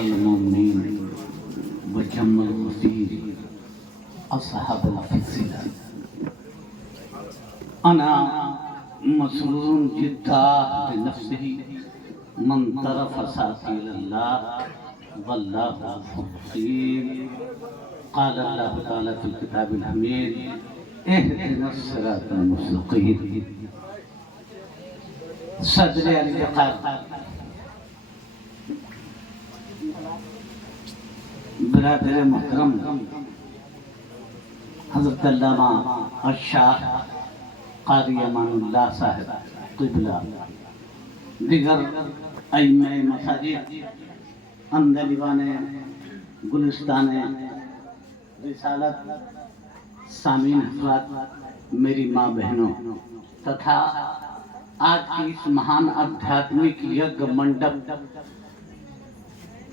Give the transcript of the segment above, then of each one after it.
बशरल मोमिनीन व जम्मल वसीर अस्हाबुल फिसिला अना मसरूरुन जिद्दा बिनफ्सिही मन तरफ सातिल्लाह वल्लाहु मुक़ीम क़ाल अल्लाह तआला फ़िल किताबिल हमीद इहदिनस सिरातल मुस्तक़ीम। सदर अल-इक़ार बिरादर मोहतरम हज़रत अल्लामा अश-शाह क़ारी अमानुल्लाह साहिब क़िबला दिगर अइम्मे मसाजिद अंदलिवाने गुलिस्ताने रिसालत सामीन हज़रात, मेरी माँ बहनों तथा आज की इस महान आध्यात्मिक यज्ञ मंडप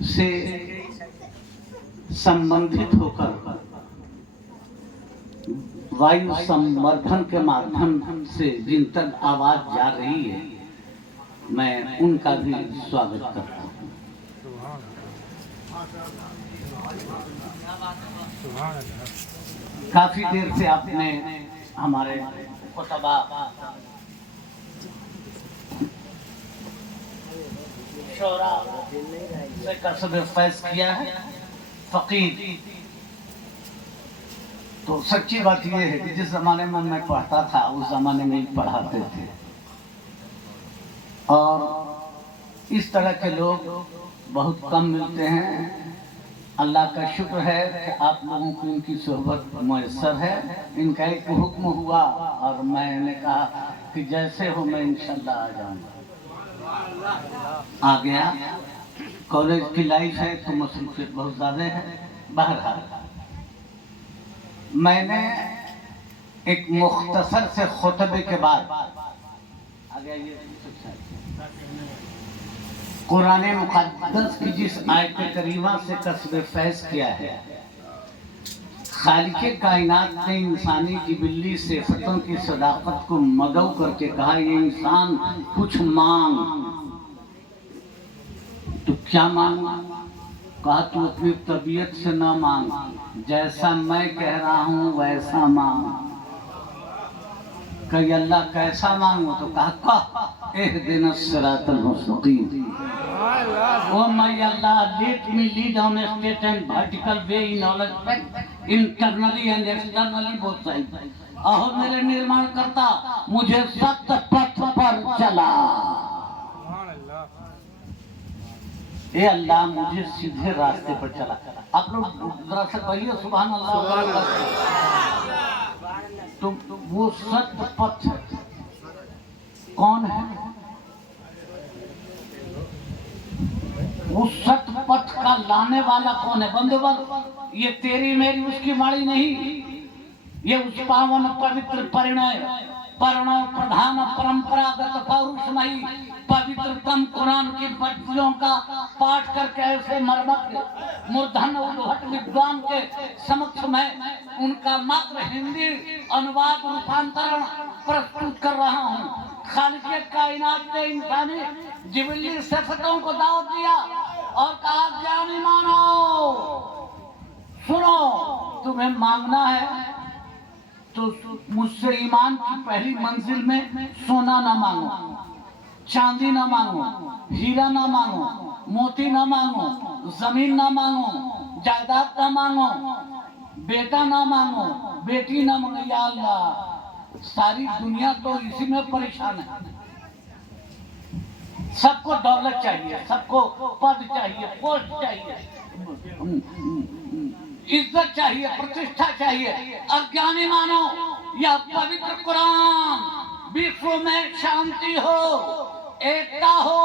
से संबंधित होकर वायु संवर्धन के माध्यम से जिन तक आवाज जा रही है, मैं उनका भी स्वागत करता हूँ। काफी देर से आपने हमारे खुतबा शोरा से कसब फैज किया है। फकीर तो सच्ची बात यह है कि जिस जमाने में मैं पढ़ता था उस जमाने में ही पढ़ाते थे, और इस तरह के लोग बहुत कम मिलते हैं। अल्लाह का शुक्र है कि आप लोगों को इनकी सोहबत मुयस्सर है। इनका एक हुक्म हुआ और मैंने कहा कि जैसे हो मैं इंशाल्लाह आ जाऊंगा। आ गया। कॉलेज की लाइफ है तो मसरूफियत बहुत ज़्यादा है। बहरहाल मैंने एक मुख्तसर से खुतबे के बाद कुरान मुक़द्दस की जिस आयत करीमा से कसबे फैज किया है, खालिक़े कायनात ने इंसानी जिबिल्ली सिफ़तों की सदाकत को मदऊ करके कहा, ये इंसान कुछ मांग। तो क्या मांग? कहा तू अपनी तबीयत से ना मांग, जैसा मैं कह रहा हूँ वैसा मांग। कही अल्लाह कैसा मांगो? तो कहा इहदिनस सिरातल मुस्तक़ीम। Oh my Allah, let me lead on a straight and vertical way in all aspect, internally and externally both side. अहो मेरे निर्माण करता, मुझे सत्य पथ पर चला। ए अल्लाह मुझे सीधे रास्ते पर चला। आप लोग जरा से कहिए सुभान अल्लाह। तो वो सत्य पथ कौन है? उस सत्य पथ का लाने वाला कौन है? बंधुवर, ये तेरी मेरी उसकी वाणी नहीं, ये उस पावन पवित्र परिणय प्रणव प्रधान परंपरागत पौरुषमयी पवित्रतम कुरान की पट्टियों का पाठ करके ऐसे मर्मक मूर्धन उद्भट विद्वान के समक्ष में उनका मात्र हिंदी अनुवाद रूपांतरण प्रस्तुत कर रहा हूँ। खालिक़े कायनात ने इंसानी जिबिल्ली सिफ़तों को दावत दिया और कहा जानी मानो, सुनो, तुम्हें मांगना है तो मुझसे ईमान की पहली मंजिल में सोना ना मांगो, चांदी ना मांगो, हीरा ना मांगो, मोती ना मांगो, जमीन ना मांगो, जायदाद ना मांगो, बेटा ना मांगो, बेटी ना मांगो। या अल्लाह, सारी दुनिया तो इसी में परेशान है। सबको दौलत चाहिए, सबको पद चाहिए, पोस्ट चाहिए, इज्जत चाहिए, प्रतिष्ठा चाहिए। अज्ञानी मानो, यह पवित्र कुरान विश्व में शांति हो, एकता हो,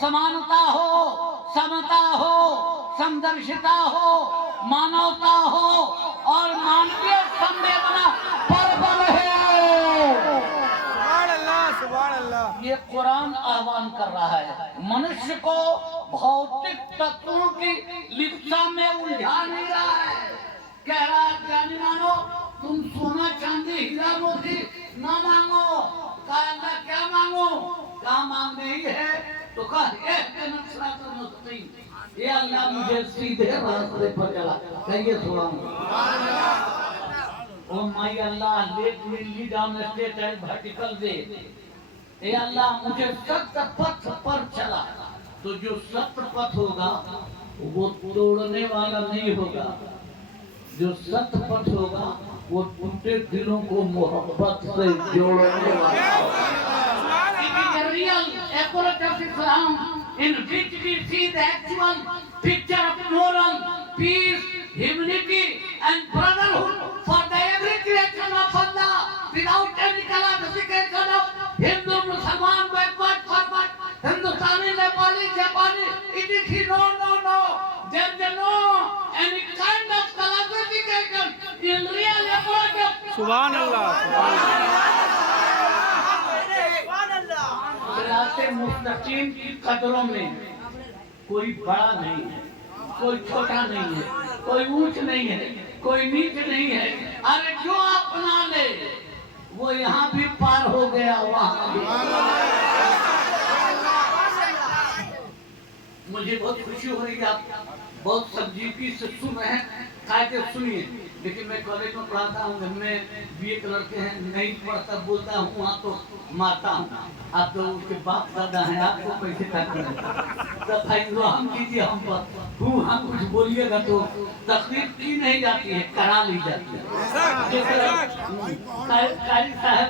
समानता हो, समता हो, समदर्शिता हो, मानवता हो और मानवीय संवेदना प्रबल है। ये कुरान आह्वान कर रहा है, मनुष्य को भौतिक तत्वों की लिप्सा में उलझा नहीं रहा है। कह रहा है ज्ञानी मानो, तुम सोना चांदी हीरा मोती ना मांगो। कहा क्या मांगो? क्या मांगने ही है तो कहा ये अल्लाह मुझे सीधे रास्ते पर चला, कहिए थोड़ा। Oh my Allah, let me lead on straight and vertical way. ये अल्लाह मुझे सत्य पथ पर चला। तो जो सत्य पथ होगा वो तोड़ने वाला नहीं होगा। जो सत्य पथ होगा वो टूटे दिलों को मोहब्बत से जोड़ने वाला होगा। It is a real approach of Islam in which we see the actual picture of moral peace, humility and brotherhood for the every creation of Allah without any classification of Hindu, Musliman, backward, forward, Hindustani, Nepali, Japani. It is no. There is no any kind of classification in real approach of Subhanallah. सिराते मुस्तकीम की कदरों में कोई बड़ा नहीं है, कोई छोटा नहीं है, कोई ऊंच नहीं है, कोई नीच नहीं है। अरे जो अपना ले वो यहाँ भी पार हो गया, वहाँ भी। मुझे बहुत खुशी हो रही है, आप बहुत संजीदगी से सुन रहे हैं। कायदे सुनिए। लेकिन मैं कॉलेज में पढ़ाता हूँ, घर में बीए के लड़के हैं, नहीं पढ़ता बोलता हूँ वहाँ तो मारता हूँ। आप तो उसके बाप दादा हैं, आपको कैसे काटना। तो भाई हम कीजिए हम पर, हम कुछ बोलिएगा तो तकलीफ की नहीं जाती है, करा ली जाती है। कारी साहब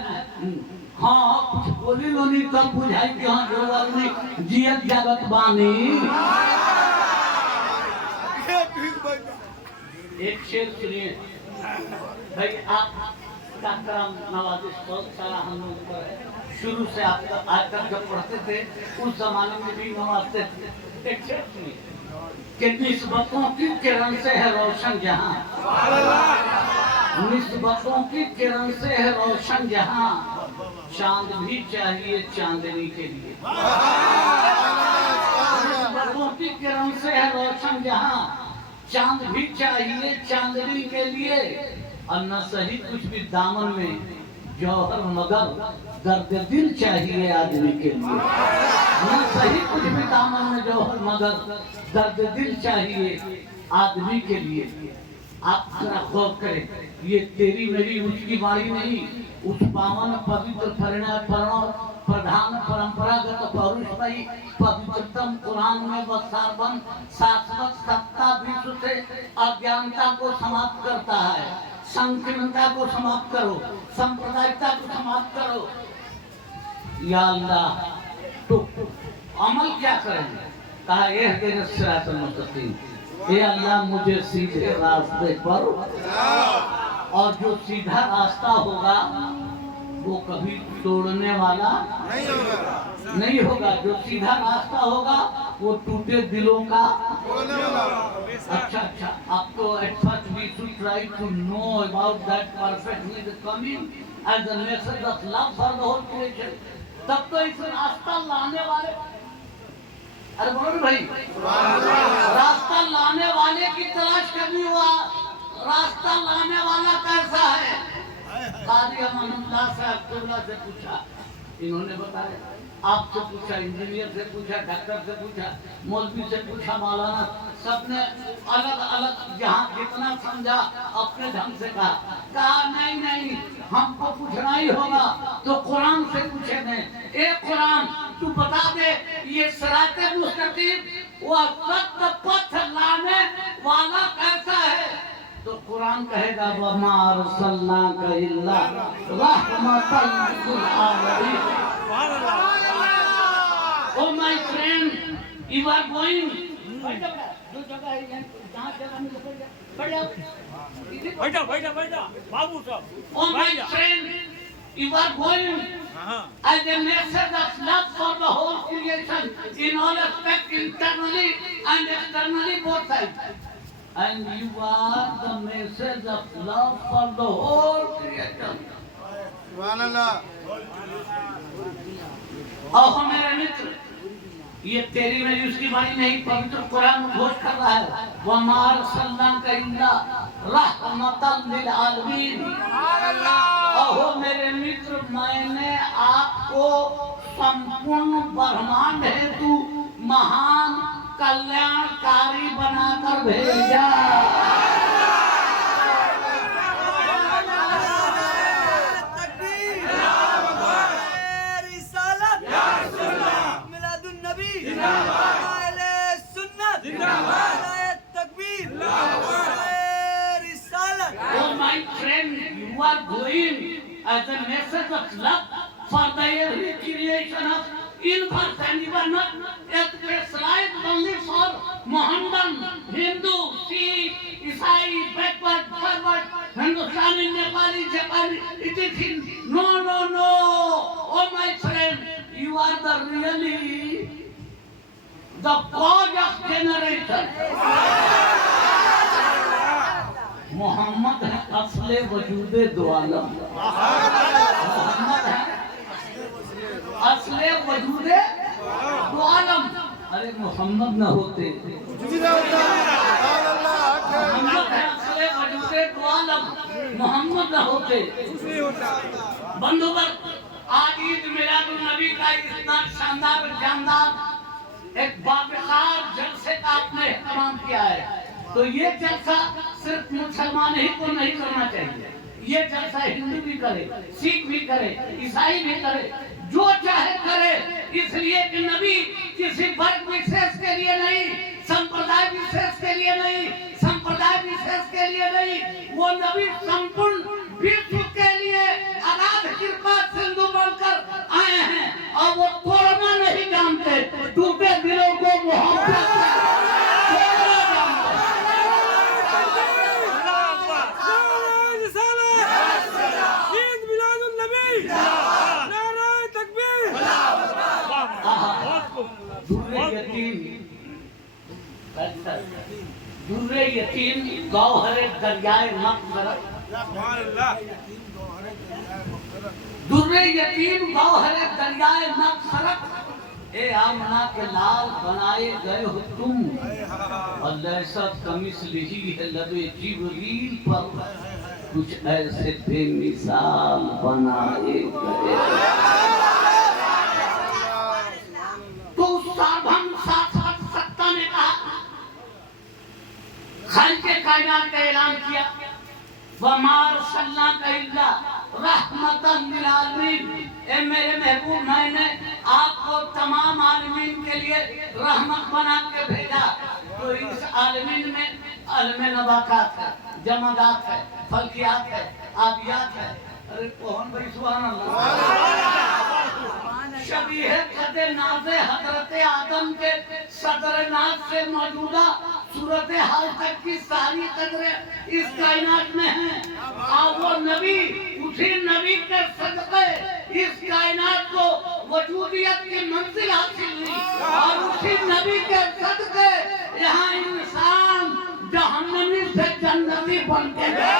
हाँ कुछ बोली लो नहीं तब बुझाई कि हाँ जो आदमी जियत जागत बानी। एक शेर सुनिए भाई, आपका करम नवाजिश बहुत सारा हम लोग पर है। शुरू से आप तक आज तक जब पढ़ते थे उस जमाने में भी नवाजते थे। एक शेर सुनिए कि निस्बतों की किरण से है रोशन जहां, निस्बतों की किरण से है रोशन जहां, चांद भी चाहिए चांदनी के लिए। निस्बतों की किरण से है रोशन जहां, चांद भी चाहिए चांदनी के लिए। और न सही कुछ भी दामन में जौहर मगर दर्द दिल चाहिए आदमी के लिए। न सही कुछ भी दामन में जौहर मगर दर्द दिल चाहिए आदमी के लिए। आप जरा गौर करें, ये तेरी मेरी उसकी वाणी नहीं, उस पावन पवित्र प्रधान परंपरागत पौरुषमयी पवित्रतम कुरान में वह सार्वभौम शाश्वत सत्ता विश्व से अज्ञानता को समाप्त करता है। संकीर्णता को समाप्त करो, सांप्रदायिकता को समाप्त करो। या अल्लाह, तो अमल क्या करें? कहा यह सिरातल मुस्तकीम, ये अल्लाह मुझे सीधे रास्ते पर, और जो सीधा रास्ता होगा वो कभी तोड़ने वाला नहीं होगा। जो सीधा रास्ता होगा वो टूटे दिलों का। अच्छा, आप तो at first we should try to know about that perfectly the coming as a message of love for the whole creation। तब तो इस रास्ता लाने वाले, अरे बोलो भाई, रास्ता लाने वाले की तलाश करनी हुआ। रास्ता लाने वाला कैसा है? काजी अमानुल्लाह साहब कुल्ला से पूछा, इन्होंने बताया। आपसे पूछा, इंजीनियर से पूछा, डॉक्टर से पूछा, मौलवी से पूछा, मौलाना, सबने अलग अलग जहाँ जितना समझा अपने ढंग से कहा नहीं हमको पूछना ही होगा तो कुरान से पूछेंगे। एक कुरान तू बता दे ये सिराते मुस्तकीम वो सत्य पथ लाने वाला कैसा है? तो कुरान कहेगा वमा अरसलनाका इल्ला रहमतल लिल आलमीन। Oh my friend, you are going, जो जगह है जहाँ जगह में बैठ जाओ बाबू साहब। ओ my friend, you are going as a message of love for the whole creation in all aspects, internally and externally, both sides. And you are the message of love for the whole creation. Subhanallah. और मेरे मित्र, ये तेरी मेरी उसकी वाणी नहीं, पवित्र कुरान घोष कर रहा है वमा अरसलनाका इल्ला रहमतल लिल आलमीन। अहो मेरे मित्र, मैंने आपको संपूर्ण ब्रह्मांड हेतु महान कल्याणकारी बनाकर भेजा। Oh my friend, you are going as a message of love for the every creation of universe, and you are not specialized only for Mohammedan, Hindu, Sikh, Isai, backward, forward, Hindustani, Nepali, Japanese. It is in no. Oh my friend, you are the really the cause of generation. Mohammad है असले वजूदे दो आलम। मोहम्मद है असले वजूदे दो आलम। अरे मोहम्मद न होते, मोहम्मद है असले वजूदे दो आलम, मोहम्मद न होते। बंधुवर, आज ईद मिलादुन नबी का इतना शानदार जानदार एक बावकार जलसे का आपने एहतराम किया है, तो ये जलसा सिर्फ मुसलमान ही को नहीं करना चाहिए। ये जलसा हिंदू भी करे, सिख भी करे, ईसाई भी करे, जो चाहे करे। इसलिए कि नबी किसी वर्ग विशेष के लिए नहीं, संप्रदाय विशेष के लिए नहीं, संप्रदाय विशेष के लिए नहीं, वो नबी संपूर्ण विश्व के लिए अगाध कृपा सिंधु बनकर आए हैं। और वो तोड़ना नहीं जानते, टूटे दिलों को मोहब्बत से दुर्रे यतीम गौहरे दरियाए मकबरत। दुर्रे यतीम गौहरे दरियाए मकबरत। ए आमना के लाल बनाए गए हो तुम, और लैसा कमिसलिही है लबे जिब्रील पर, कुछ ऐसे बेमिसाल बनाए गए। तो साधन साक्षात सत्ता ने कहा, खालिक़े कायनात का ऐलान किया, वमार सल्ला का इल्ला रहमतन लिल आलमीन। ए मेरे महबूब, मैंने आपको तमाम आलमीन के लिए रहमत बना के भेजा। तो इस आलमीन में आलमे नबातात है, जमादात है, फल्कियात है, आबियात है। अरे कौन भाई सुभान अल्लाह। शबीह कदे नाज़े हजरते आदम के सदर नाज से मौजूदा सूरत हाल तक की सारी कदरें इस कायनात में हैं। और वो नबी, उसी नबी के सदक़े इस कायनात को वजूदियत की मंजिल हासिल हुई, और उसी नबी के सदक़े यहाँ इंसान जहन्नमी से जन्नती बन के गए।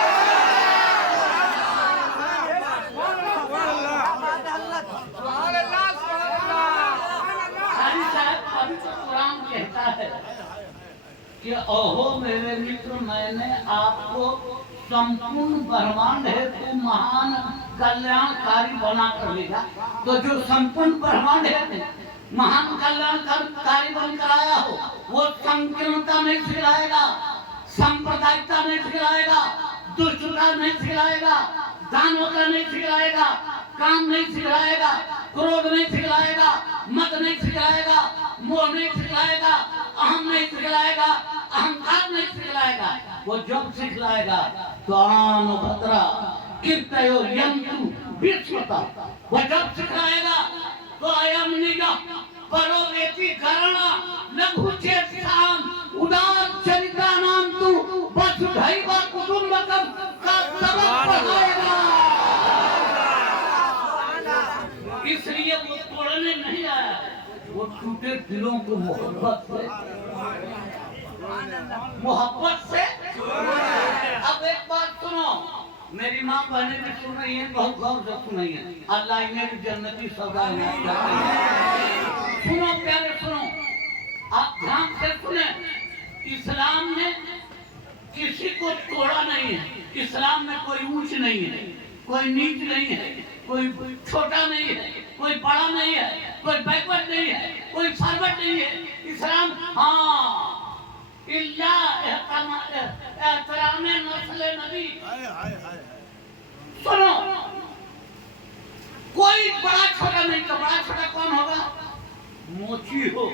कुरान कहता है कि ओहो मेरे मित्र, मैंने आपको संपूर्ण ब्रह्मांड है तो महान कल्याणकारी बना कर भेजा। तो जो संपूर्ण ब्रह्मांड है महान कल्याणकारी बनकर आया हो, वो संकीर्णता नहीं सिखाएगा, सांप्रदायिकता नहीं सिखाएगा, दुष्टता नहीं सिखाएगा, दानवता नहीं सिखाएगा, काम नहीं सिखाएगा, क्रोध नहीं सिखाएगा, मत नहीं सिखाएगा, मोह नहीं सिखाएगा, अहम नहीं सिखाएगा, अहंकार नहीं सिखाएगा। वो जब सिखाएगा तो आन भद्रा कीर्तयो यंतु विश्वता। वो जब सिखाएगा तो अयम निजा परोवेति करणा लघु चेताम उदार चरित्रा नाम तू वसुधैव कुटुंबकम का सबक पढ़ाएगा। इसलिए वो तोड़ने नहीं आया, वो टूटे दिलों को मोहब्बत से। अब एक बात सुनो, मेरी माँ बहनें भी सुन रही है, बहुत गौर से सुनाई है। अल्लाह इन्हें भी जन्नती सौदा सुनो प्यारे, सुनो, आप ध्यान से सुने। इस्लाम ने किसी को तोड़ा नहीं है। इस्लाम में कोई ऊंच नहीं है, कोई नीच नहीं है, कोई छोटा नहीं है, कोई बड़ा नहीं है, कोई बैकवर्ड नहीं है, कोई फॉरवर्ड नहीं है। इस्लाम हाँ इल्ला एहतराम नस्ल नबी। सुनो, कोई बड़ा छोटा नहीं, तो बड़ा छोटा कौन होगा? मोची हो,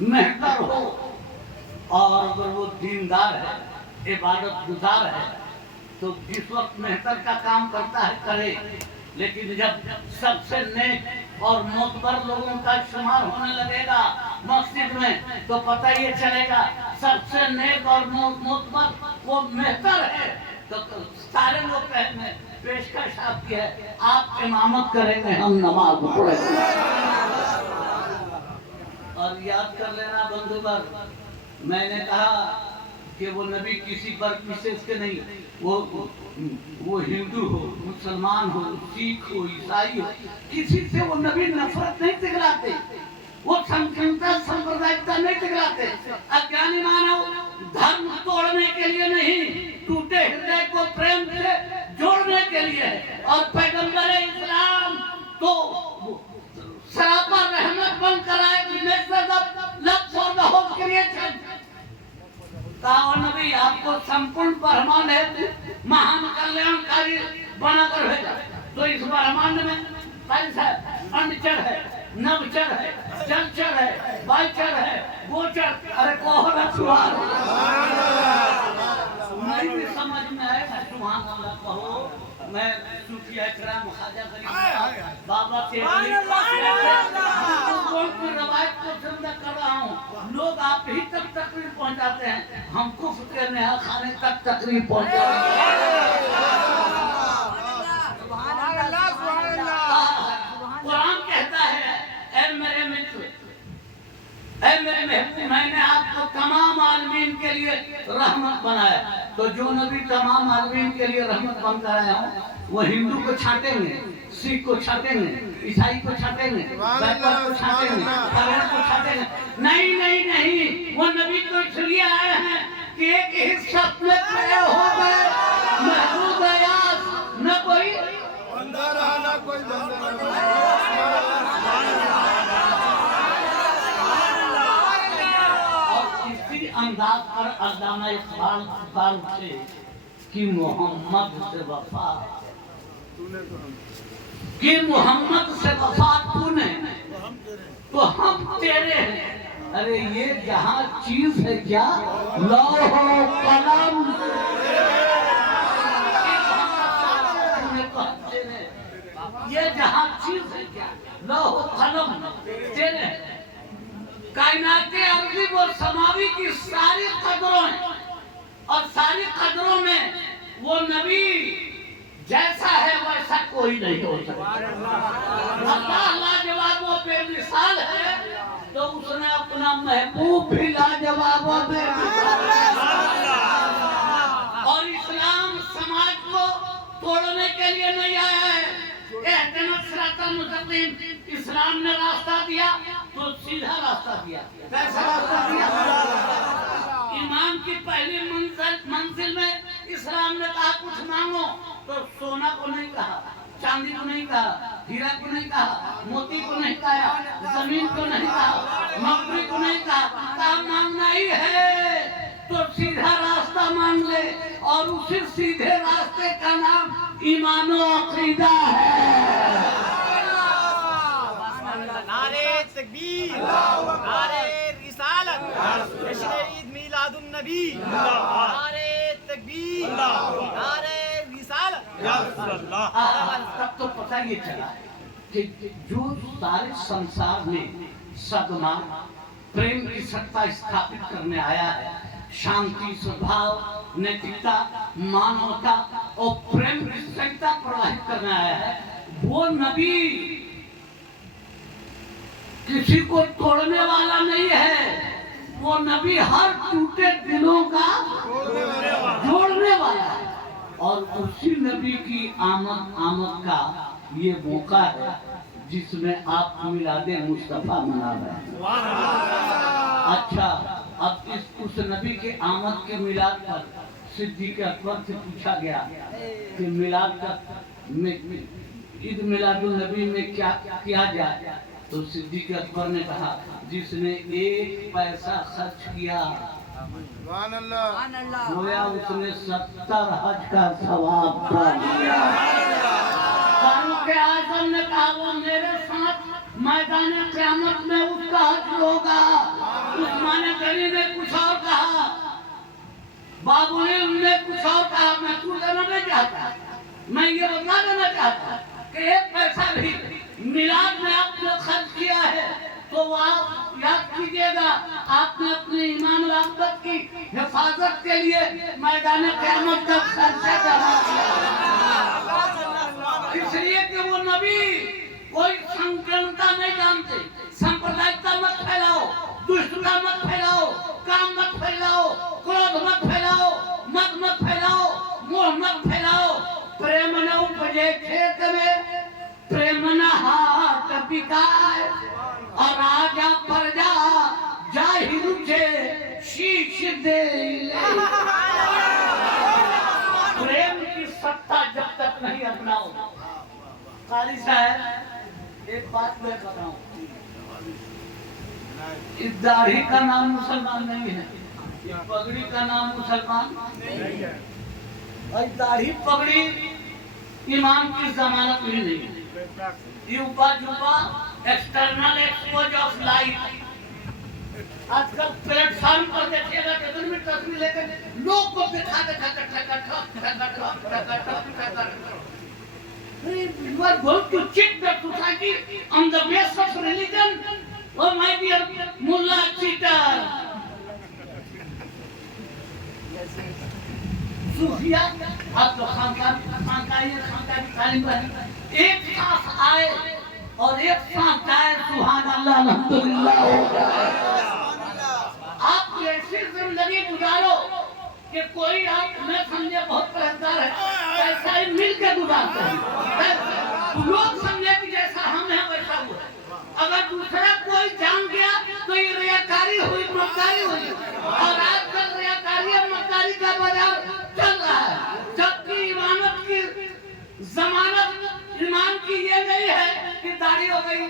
मेहतर हो, और अगर वो दीनदार है, इबादत गुजार है, तो जिस वक्त मेहतर का काम करता है करे, लेकिन जब सबसे नेक और मोतबर लोगों का शुमार होने लगेगा मस्जिद में, तो पता ये चलेगा सबसे नेक और मोतबर वो मेहतर है। तो सारे लोग कहने पेशकश आपकी है, आप इमामत करेंगे, हम नमाज पढ़ेंगे। और याद कर लेना बंधुवर, मैंने कहा कि वो नबी किसी पर विशेष के नहीं, वो हिंदू हो, मुसलमान हो, सिख हो, ईसाई हो, किसी से वो नबी नफरत नहीं दिखलाते, वो संकीर्णता सांप्रदायिकता नहीं दिखलाते। अज्ञानी मानव धर्म तोड़ने के लिए नहीं, टूटे हृदय को प्रेम से जोड़ने के लिए है। और पैगंबर इस्लाम तो सरापा रहमत बनकर आए, नबी आपको संपूर्ण ब्रह्मांड है महान कल्याणकारी बनाकर भेजा। तो इस ब्रह्मांड में अनचर है, नवचर है, जलचर है, वायुचर है, गोचर, अरे कोहरा सुहान नहीं भी समझ में आए सुहान अल्लाह कहो। मैं सूफी इकराम ख्वाजा गरीब बाबा के रवायत को जिंदा कर रहा हूँ। लोग आप ही तक तकलीफ पहुँचाते हैं, हम कुफ्र के नेहा खाने तक तकलीफ पहुँचाते हैं। कुरान कहता है, ऐ मेरे मित्र, ऐ मेरे महबूब, मैंने आपको तमाम आलमीन के लिए रहमत बनाया। तो जो नबी तमाम आलमीन के लिए रहमत बनकर आया हूँ, वो हिंदू को छाटेंगे, सिख को छाटेंगे, ईसाई को छाटेंगे, बैकवर्ड को छाटेंगे, फलाना को छाटेंगे। नहीं नहीं नहीं, वो नबी तो इसलिए आए हैं कि एक ही शब्द में खड़े हो गए, महबूब याद न कोई अंदर आना, कोई अंदाज पर अल्लामा इकबाल बाल थे कि मोहम्मद से वफा, कि मोहम्मद से वफा तूने तो हम तेरे हैं। अरे ये जहाँ चीज है क्या, लौह कलम, ये जहाँ चीज है क्या, लौह कलम तेरे। कायनाते अर्ज़ी वो समावी की सारी कदरों हैं, और सारी कदरों में वो नबी जैसा है वैसा कोई नहीं हो सकता। अल्लाह लाजवाब व बेमिसाल है, तो उसने अपना महबूब भी लाजवाब व बेमिसाल। और इस्लाम समाज को तोड़ने के लिए नहीं आया है। इस्लाम ने रास्ता दिया तो सीधा रास्ता दिया। कैसा रास्ता दिया? ईमान की पहली मंजिल में इस्लाम ने कहा कुछ मांगो, तो सोना को नहीं कहा, चांदी को नहीं कहा, हीरा को नहीं कहा, मोती को नहीं कहा, जमीन को नहीं कहा, नौकरी को नहीं कहा, मांगना ही है तो सीधा रास्ता मांग ले। और उसी सीधे रास्ते का नाम ईमान व अकीदा है। नारे तकबीर, नारे रिसालत, जश्न ईद मिलादुन नबी, नारे तकबीर, नारे रिसालत। तब तो पता ये चला कि जो सारे संसार में सदमा प्रेम की सत्ता स्थापित करने आया है, शांति, सद्भाव, नैतिकता, मानवता और प्रेम की सत्ता प्रवाहित करने आया है, वो नबी किसी को तोड़ने वाला नहीं है। वो नबी हर टूटे दिलों का जोड़ने वाला है। और उसी नबी की आमद का ये मौका है जिसमें आप मिलादे मुस्तफा मना रहे हैं। अच्छा, अब उस नबी के आमद के मिलाद पर सिद्दीक़ अकबर से पूछा गया कि मिलाद का ईद मिलादुन नबी में क्या किया जाए, तो सिद्दीक़ अकबर ने कहा जिसने एक पैसा खर्च किया सुभान अल्लाह, गोया उसने 70 हज का सवाब प्राप्त किया। फारूक आजम ने कहा वो मेरे साथ मैदान क़यामत में उसका हज होगा। उस्मान गनी ने कुछ और कहा, बाबुल ने कुछ और कहा। मैं तू देना नहीं चाहता, मैं ये बता देना चाहता कि एक पैसा भी मिलाद में आपने खर्च किया है तो आप याद कीजिएगा, आपने अपने ईमान व आखिरत की हिफाजत के लिए मैदान क़यामत का खर्चा जमा किया। इसलिए कि वो नबी कोई संकीर्णता नहीं जानते। सांप्रदायिकता मत फैलाओ, दुष्टता मत फैलाओ, काम मत फैलाओ, क्रोध मत फैलाओ, मत मत फैलाओ, मोह मत फैलाओ। प्रेम न उपजे खेत में, प्रेम न हाथ बिकाए, और राजा प्रजा जाहि रुझे शीश दे। प्रेम की सत्ता जब तक नहीं अपनाओ। कारी साहब एक बात मैं बताऊं, इस दाढ़ी का नाम मुसलमान नहीं है, इस पगड़ी का नाम मुसलमान नहीं है, और दाढ़ी पगड़ी ईमान की जमानत भी नहीं है। ये ऊपर जुबा एक्सटर्नल एक्सपोज ऑफ लाइट। आजकल प्लेटफॉर्म पर देखिएगा कितनी भी तस्वीर लेकर लोग को दिखा You are going to check the society on the basis of religion? Oh my dear mullah cheater! सूफिया आप तो खानका की तालीम करें, एक सांस आए और एक सांस जाए, सुभान अल्लाह अल्हम्दुलिल्लाह होगा। आप ऐसी जिंदगी गुजारो कि कोई आप मैं समझे बहुत परहेजगार है, ऐसा ही मिल के गुजारते हैं, लोग समझे कि जैसा हम हैं वैसा वो है। अगर दूसरा कोई जान गया तो ये रियाकारी हुई, मक्कारी हुई, और आजकल रियाकारी और मक्कारी का बाजार चल रहा है। जबकि इमानत की जमानत ईमान की ये नहीं है कि दाढ़ी हो गई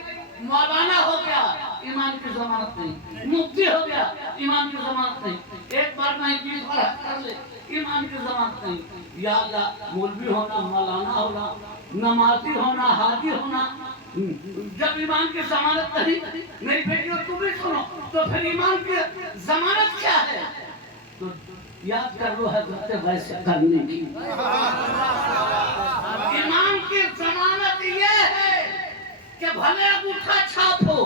मौलाना हो गया, ईमान की जमानत नहीं, मुफ्ती हो गया, ईमान की जमानत नहीं, एक बार नहीं 20 बार कर ले, ईमान की जमानत नहीं। या अल्लाह, मौलवी होना, मौलाना होना, नमाजी होना, हाजी होना, जब ईमान की जमानत नहीं बेटियों तुम भी सुनो, तो फिर ईमान की जमानत क्या है? तो याद कर लो हजरत वैसे करने की। ईमान की जमानत ये है कि भले अंगूठा छाप हो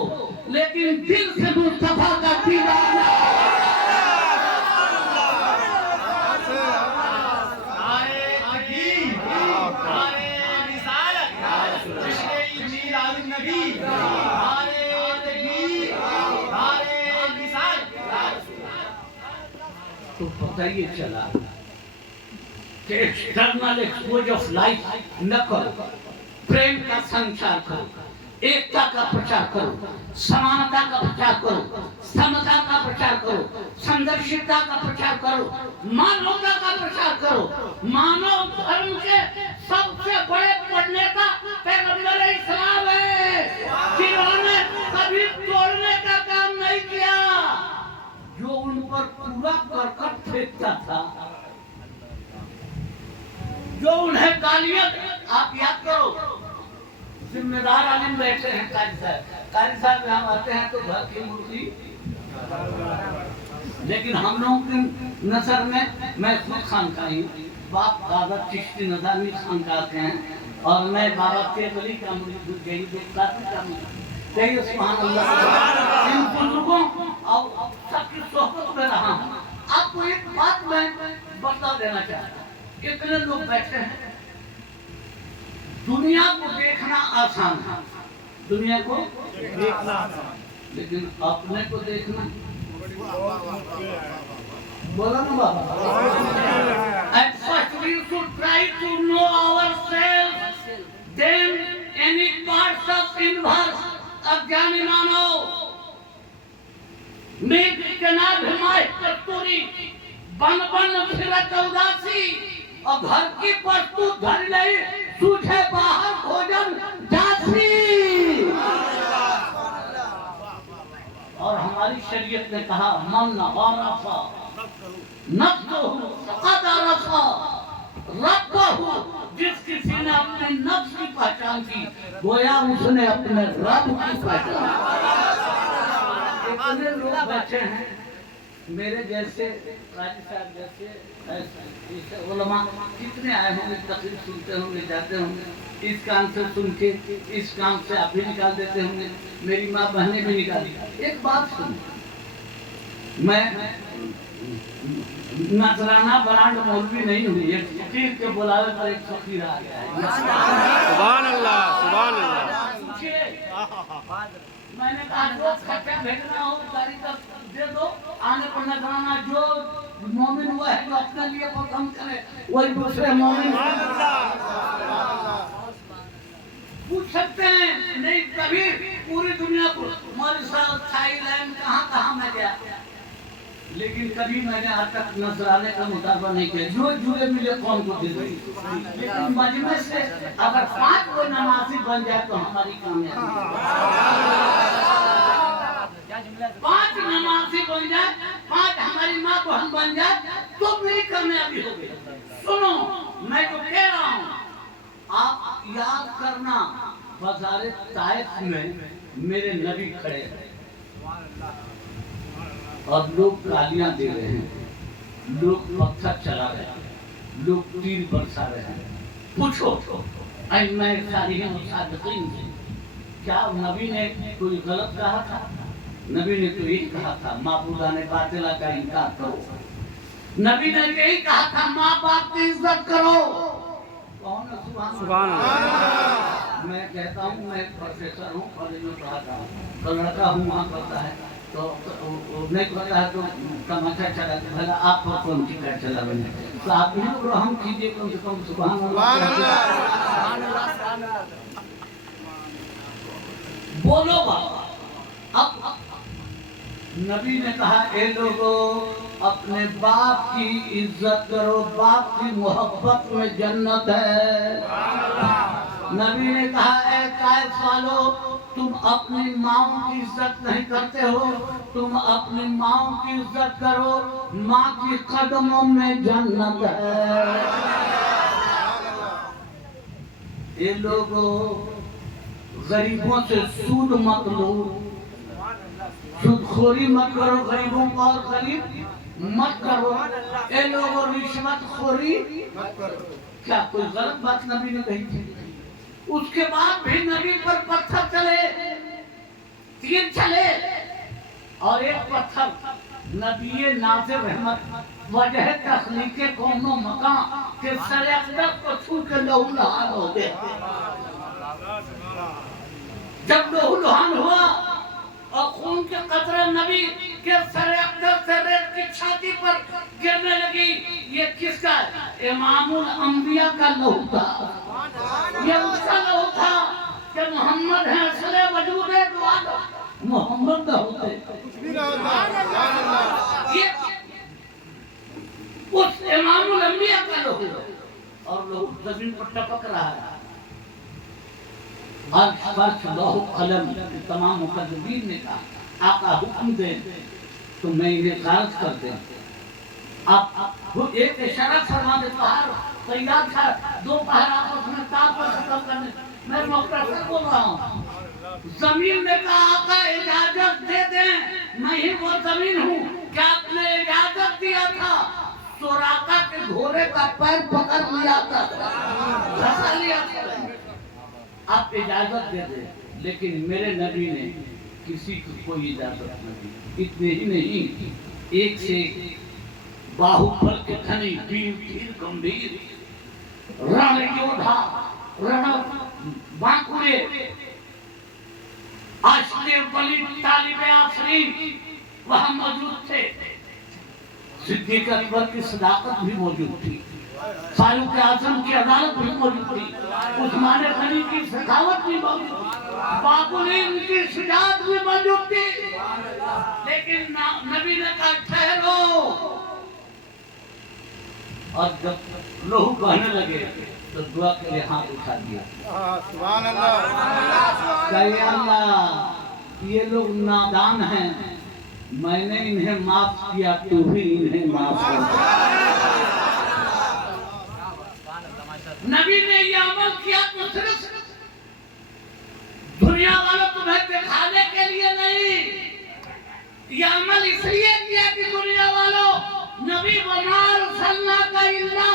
लेकिन दिल से मुस्तफा का दीवाना। तो पता ही चला कि एक्सटर्नल एक्सपोज ऑफ लाइफ न करो, प्रेम का संचार करो, एकता का प्रचार करो, समानता का प्रचार करो, समता का प्रचार करो, संघर्षिता का प्रचार करो, मानवता का प्रचार करो। मानव धर्म के सबसे बड़े प्रणेता पैगंबर इस्लाम है, जिन्होंने कभी तोड़ने का काम नहीं किया, जो उन पर पूरा करकट फेंकता था, जो उन्हें गालियां। आप याद करो, जिम्मेदार आलिम बैठे हैं, कारी साहब यहाँ आते हैं तो घर की मूर्ति, लेकिन हम लोगों की नजर में मैं खुद खानकाही हूँ, बाप दादा चिश्ती नदानी खानका के हैं, और मैं बाबा तेग अली का मुरीद गई देखता था। सुभान अल्लाह, इन बुजुर्गों और सबकी सोहबत में रहा हूँ। आपको एक बात मैं बता देना चाहता हूँ, इतने लोग बैठे हैं, दुनिया को देखना आसान है, दुनिया को देखना आसान, लेकिन अपने को देखना, बोला ना बाबा। At first we should try to know ourselves, then any parts of universe अज्ञानी मानव मेघ के नाभ हिमाय कस्तूरी, बन बन फिरत उदासी, और घर की वस्तु धर नहीं, सूझे बाहर भोजन जासी। और और हमारी शरीयत ने कहा मन वारफा नफ्सहु फक़द अरफा रब्बहु, जिस किसी ने अपने नफ्स की पहचान की गोया उसने अपने रब की पहचान। इतने लोग बैठे हैं मेरे जैसे राजी साहब जैसे उलमा कितने आए होंगे, तकरीर सुनते होंगे, जाते होंगे, इस कान से सुन के इस कान से आप भी निकाल देते होंगे, मेरी माँ बहनें भी निकाली। एक बात सुन, मैं नजराना ब्रांड मौलवी नहीं हुई, एक फकीर के बुलावे पर एक फकीर आ गया है। सुभान अल्लाह, सुभान अल्लाह। मैंने कहा जो खर्चा भेजना हो गाड़ी का दे दो, आने पर नजराना जो मोमिन हुआ है जो अपने लिए पसंद करे वही दूसरे मोमिन पूछ सकते हैं। नहीं कभी पूरी दुनिया को मॉरिशस, थाईलैंड, कहाँ मैं गया, लेकिन कभी मैंने आज तक नजराने का मुताबा नहीं किया। जो जुए मिले कौन को दे दी, लेकिन मजमे से अगर 5 कोई नमाजी बन जाए तो हमारी कामयाबी। 5 नमाजी बन जाए, 5 हमारी माँ बहन बन जाए तो मेरी कामयाबी हो गई। सुनो मैं जो कह रहा हूँ, आप याद करना, बाजार ताइफ में मेरे नबी खड़े हैं और लोग गालियां दे रहे हैं, लोग पत्थर चला रहे हैं, लोग तीर बरसा रहे हैं। पूछो मैं सालिहीन और सादिकीन से क्या नबी ने कोई गलत कहा था? नबी ने तो यही कहा था माबूदाने बातिला का इनकार करो। नबी ने यही कहा था माँ बाप की इज्जत करो। कौन है? सुभान अल्लाह। मैं कहता हूँ मैं प्रोफेसर हूँ, कॉलेज में पढ़ाता हूँ, तो लड़का हूँ वहाँ करता है तो नहीं पता है तो तमाचा चला तो भला आप पर कौन की कर चला बने, तो आप भी तो हम कीजिए कम से कम। सुभान अल्लाह बोलो बाबा। अब नबी ने कहा ए लोगों अपने बाप की इज्जत करो, बाप की मोहब्बत में जन्नत है। नबी ने कहा ए ताइफ वालों तुम अपनी माओं की इज्जत नहीं करते हो, तुम अपनी माओं की इज्जत करो, माँ की कदमों में जन्नत है। ये लोगों गरीबों से सूद मत लो, सूदखोरी मत करो, गरीबों को और गरीब मत करो। ये लोगों रिश्वतखोरी मत करो। क्या कोई गलत बात नबी ने कही थी? उसके बाद भी नबी पर पत्थर चले, तीर चले, और एक पत्थर नबी नाज़िर रहमत वजह तखलीके कौनो मकान के सर अक़दस को छू के लहूलुहान हो गए। जब लहूलुहान हुआ और खून के कतरे नबी के सर अक़दस से रेत की छाती पर गिरने लगी, ये किसका है? इमामुल अंबिया का लहू था। ये उसका लहू था कि मोहम्मद है असले वजूद है, दुआ मोहम्मद ना होते ये उस इमामुल अंबिया का लहू, और लहू जमीन पर टपक रहा है। तमाम मुकद्दमीन ने कहा आका हुक्म दे तो मैं इन्हें खारिज कर दे। आप एक इशारा फरमा दे, पहाड़ तैयार था, 2 पहाड़ आपस में ताप पर खत्म करने। मैं मुख्तसर बोल रहा हूँ। जमीन ने कहा आका इजाजत दे दें, मैं ही वो जमीन हूँ, क्या आपने इजाजत दिया था? सुराका के घोड़े का पैर पकड़ लिया था, धसा लिया था। आप इजाजत दे दे, लेकिन मेरे नबी ने किसी को कोई इजाजत नहीं दी। इतने ही नहीं, एक से बाहुबल के धनी, वीर धीर गंभीर, रण योद्धा, रण बांकुरे, आश्रय बली तालिबे आफरीन वहाँ मौजूद थे। सिद्दीक़ अकबर की सदाकत भी मौजूद थी, फारूक आज़म की अदालत भी मौजूद थी, उस्मान गनी की सखावत भी मौजूद थी, बाबुलीन की शुजाअत भी मौजूद थी। लेकिन नबी ने कहा ठहरो, और जब लहू बहने लगे तो दुआ के लिए हाथ उठा दिया। सुभान अल्लाह। अल्लाह ये लोग नादान हैं, मैंने इन्हें माफ किया, तू भी इन्हें माफ कर। नबी ने ये अमल किया तो सिर्फ दुनिया वालों तुम्हें दिखाने के लिए नहीं, ये अमल इसलिए किया कि दुनिया वालों नबी वमार सल्ला का इल्ला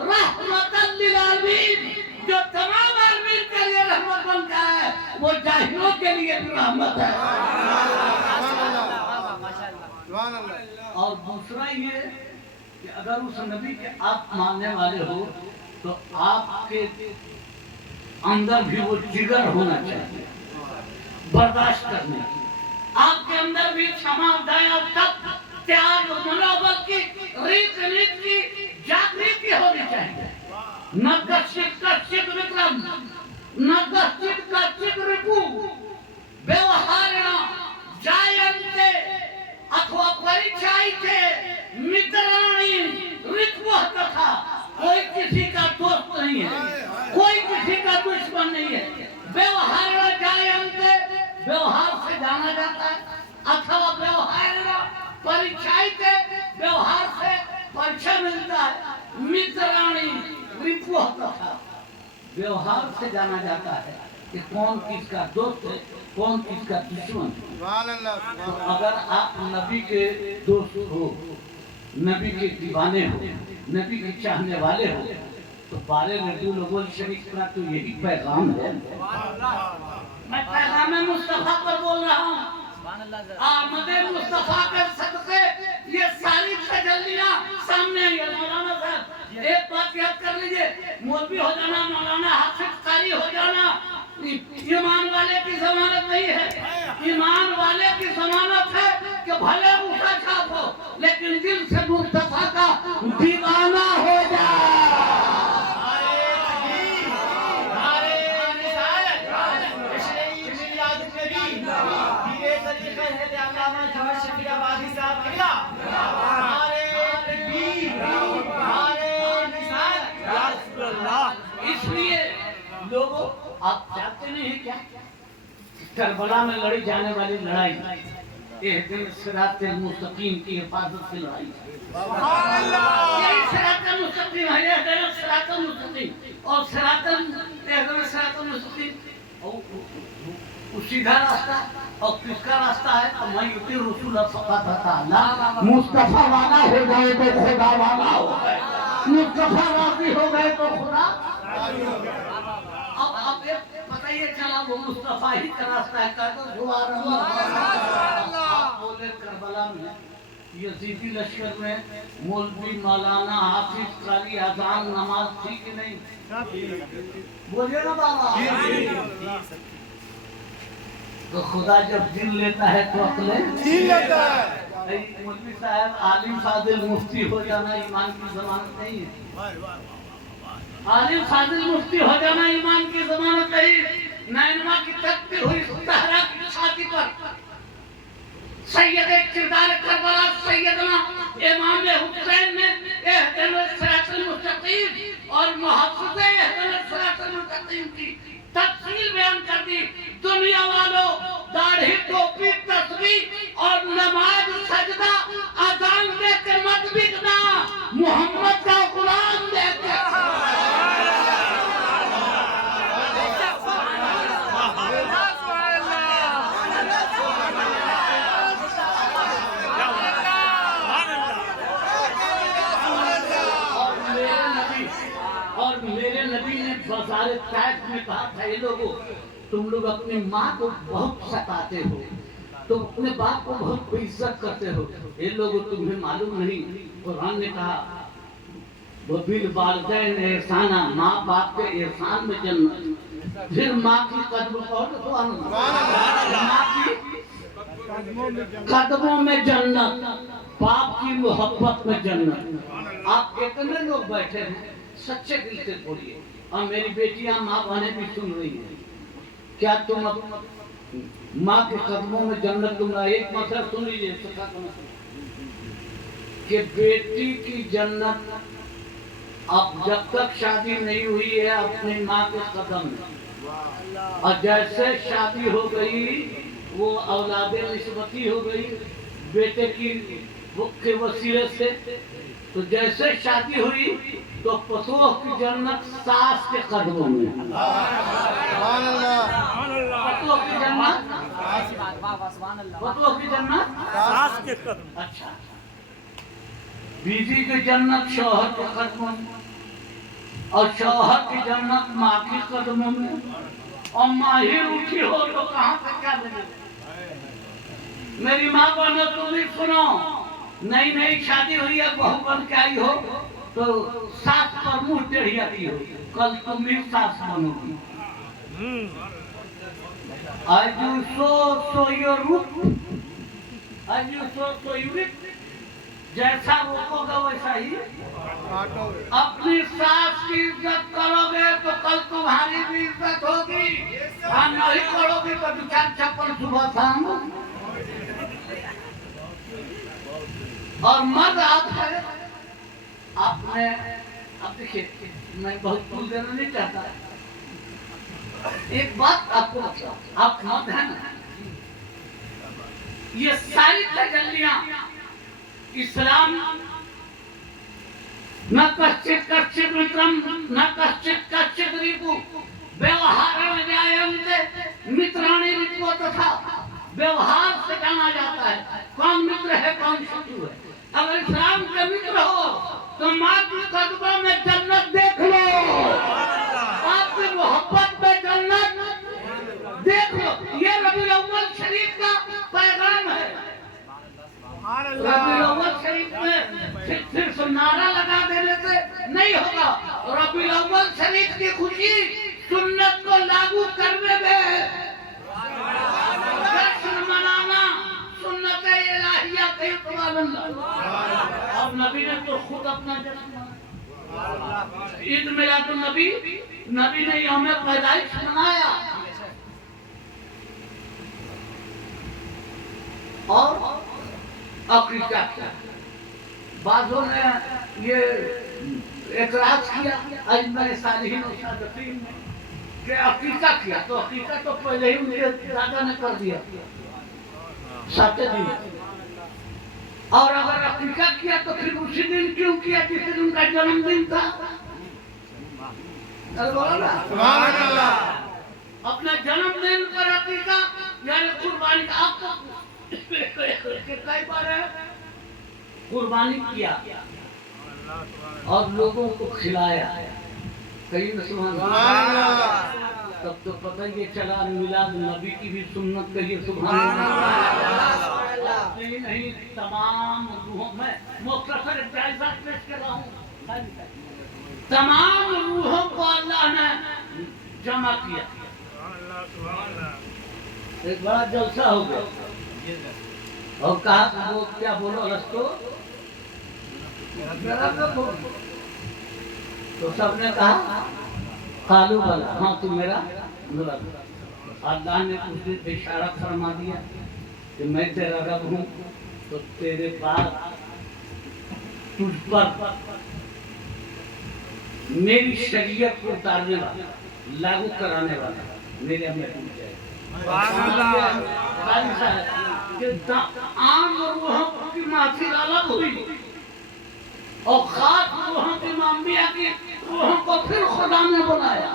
रहमतन लिल आलमीन, जो तमाम आलमीन के लिए रहमत बनता है, वो जाहिलों के लिए भी रहमत है। और दूसरा ये कि अगर उस नबी के आप मानने वाले हो तो आपके अंदर भी वो जिगर होना चाहिए बर्दाश्त करने की, आपके अंदर भी क्षमा दया तप त्याग मनोबल की रीत नीति की जागृति होनी चाहिए। न कश्चित विक्रम न कश्चित रिपु व्यवहारेण जायन्ते अथवा परिचयते मित्राणि ऋत्वः तथा। कोई किसी का दोस्त नहीं है, कोई किसी का दुश्मन नहीं है। व्यवहारेण जायन्ते, व्यवहार से जाना जाता है, अथवा व्यवहारेण परिचयते, व्यवहार से परिचय मिलता है। मित्राणि ऋत्वः तथा, व्यवहार से जाना जाता है कि कौन किसका दोस्त है, कौन किसका दुश्मन। तो अगर आप नबी के दोस्त हो, नबी के दीवाने हो, नबी के चाहने वाले हो, तो बारे रबीउल अव्वल शरीफ का तो यही पैगाम है। मैं पैगाम मुस्तफा पर बोल रहा हूँ। आमद मुस्तफा के सदके ये सारी तजल्लियां सामने आई है। मौलाना साहब एक बात याद कर लीजिए, मौलवी हो जाना, मौलाना हाफिज कारी हो जाना ईमान वाले की जमानत नहीं है। ईमान वाले की जमानत है कि भले मुसा छाप हो लेकिन दिल से मुस्तफा का दीवाना हो जाए। इसलिए लोगों, आप जानते नहीं है क्या करबला में लड़ी जाने वाली लड़ाई दिन सिराते मुस्तकीम की हिफाजत की लड़ाई यही सिराते मुस्तकीम है। यह दिन सिराते मुस्तकीम और सिराते मुस्तकीम सीधा रास्ता और किसका रास्ता है? तो मैं युति रसूल फक़त मुस्तफा वाला हो गए तो खुदा वाला हो गए, मुस्तफा राजी हो गए तो खुदा। अब पता ही चला वो मुस्तफा ही का रास्ता है। आप बोले करबला में यजीदी लश्कर में मौलवी मौलाना हाफिज कारी अजान नमाज थी कि नहीं? बोलिए ना बाबा। तो खुदा जब दिल लेता है तो अक्लें दिल लेता है। मौलवी साहब आलिम फाजिल मुफ्ती हो जाना ईमान की जमानत नहीं है। आलिम फाजिल मुफ्ती हो जाना ईमान की जमानत नहीं। नैनमा की तकबीर हुई सहरा की छाती पर सैयद किरदार करबला सैयदना इमाम हुसैन ने इहदिना सिरातल मुस्तकीम और मुहफ़्फ़िज़ इहदिना सिरातल मुस्तकीम की तफसील बयान कर दी। दुनिया वालों, दाढ़ी टोपी तस्बीह और नमाज सजदा अजान देकर मत बिकना, मोहम्मद का गुलाम देकर। बाज़ार तैफ में कहा था, ये लोगों तुम लोग अपनी माँ को बहुत सताते हो, तुम अपने बाप को बहुत बेइज्जत करते हो, ये लोगों तुम्हें मालूम नहीं। कुरान ने कहा बिल वालिदैन एहसाना, माँ बाप के एहसान में जन्नत। फिर माँ की कदमों कदमों में जन्नत, बाप की मोहब्बत में जन्नत। आप कितने लोग बैठे हैं सच्चे दिल से बोलिए, और मेरी बेटियां माँ बहनें भी सुन रही हैं, क्या तुम माँ के कदमों में जन्नत दूंगा? एक मसला सुन लीजिए कि बेटी की जन्नत अब जब तक शादी नहीं हुई है अपनी माँ के कदम में, और जैसे शादी हो गई वो औलादे निस्बती हो गई, बेटे की भूख के वसीले से। तो जैसे शादी हुई तो पतोह की जन्नत सास के कदमों में। पतोह की जन्नत, पतोह की जन्नत सास के कदम। अच्छा, बीवी की जन्नत शौहर के कदमों में, और शौहर की जन्नत माँ के कदमों में। और माँ ही रूठी हो तो कहाँ से क्या मिलेगा? मेरी माँ बहनों तुम भी सुनो, नई नई शादी हुई है, बहू बन के आई हो तो सास पर मुंह टेढ़ी आती हो, कल तुम भी सास बनोगी। As you sow, so you reap. As you sow, so you reap. जैसा रोपोगे वैसा ही अपनी सास की इज्जत करोगे तो कल तुम्हारी भी इज्जत होगी, और नहीं करोगे तो दो चार चप्पल सुबह शाम। और मर्द आप है, आपने, अब देखिए मैं बहुत भूल देना नहीं चाहता, एक बात आपको बताओ, आप मर्द है ना, ये सारी तजल्लियां इस्लाम न कश्चित कश्चित विक्रम न कश्चित कश्चित रिपु व्यवहार जायन्ते मित्राणि रिपु तथा व्यवहार से जाना जाता है कौन मित्र है कौन शत्रु है। अगर इस्लाम के मित्र हो तो माँ के कदमों में जन्नत देख लो, आपकी मोहब्बत में जन्नत देख लो। ये रबीउल अव्वल शरीफ का पैगाम है। रबीउल अव्वल शरीफ में सिर्फ नारा लगा देने से नहीं होगा, रबीउल अव्वल शरीफ की खुशी सुन्नत को लागू करने में, जश्न मनाना सुन्नत इलाहिया के अब नबी ने तो खुद अपना जश्न मनाया, ईद मिलादुन नबी, नबी ने यौम पैदाइश मनाया। और अकीका किया, बाज़ों ने ये एतराज किया अइम्मा सालिहीन और सादिकीन ने कि अकीका किया, तो अकीका तो पहले ही मेरे दादा ने कर दिया 7 दिन, और अगर अकीका किया तो फिर उसी दिन क्यों किया जिस दिन उनका जन्मदिन था? अपना जन्मदिन पर अकीका यानी कुर्बानी, आपको कितनी बार है कुर्बानी किया और लोगों को खिलाया, कहीं न तब तो पता ही चला मिलाद नबी की भी सुन्नत कहिए सुभान अल्लाह। नहीं तमाम रूहों में मुख्तसर जायजा पेश कर रहा हूँ, तमाम रूहों को अल्लाह ने जमा किया, एक बड़ा जलसा हो गया। और कहा वो क्या बोलो रस्तो तो सबने कहा कालू वाला, हाँ तू मेरा अल्लाह ने उस दिन इशारा फरमा दिया कि मैं तेरा रब हूँ, तो तेरे पास तुझ पर मेरी शरीयत को उतारने वाला, लागू कराने वाला मेरे में टूट जाएगा। आम रूहों की माफी अलग हुई और खास रूहों की अम्बिया की रूहों को फिर खुदा ने बनाया।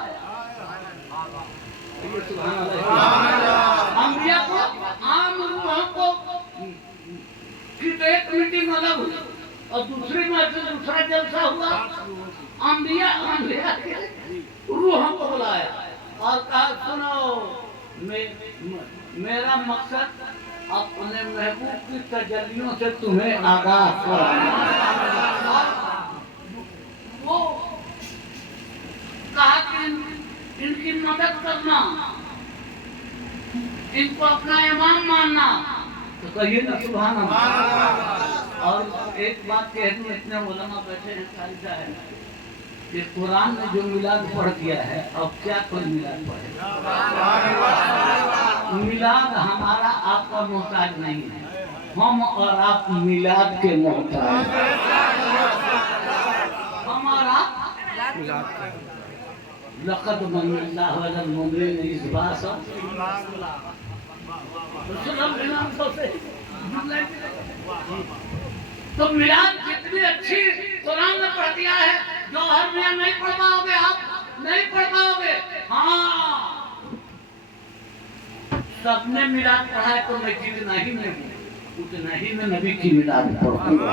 अम्बिया को आम रूहों को की तो एक मीटिंग अलग हुई और दूसरी में से दूसरा जलसा हुआ, अम्बिया के रूहों को बुलाया और कहा सुनो मेरा मकसद अपने महबूब की तजल्लियों से तुम्हें आगाह करना। वो कहा कि इनकी मदद करना, इनको अपना इमाम मानना, तो कहिए ना सुभान अल्लाह। और एक बात कह दूं, इतने उलमा बैठे हैं सारिदा है कि कुरान ने जो मिलाद पढ़ दिया है, अब क्या कोई मिलाद पढ़ेगा? मिलाद हमारा आपका मोहताज नहीं है, हम और आप मिलाद के मोहताज। हमारा लक़द मन्नल्लाहु अलल मुमिनीन इज़ बअसा तो मिलाद कितनी अच्छी कुरान में पढ़ दिया है, जो हर में नहीं पढ़ पाओगे, आप नहीं पढ़ पाओगे। हाँ, सबने मिलाद पढ़ा है तो मैं जितना ही में हूँ उतना ही में नबी की मिलाद पढ़ूंगा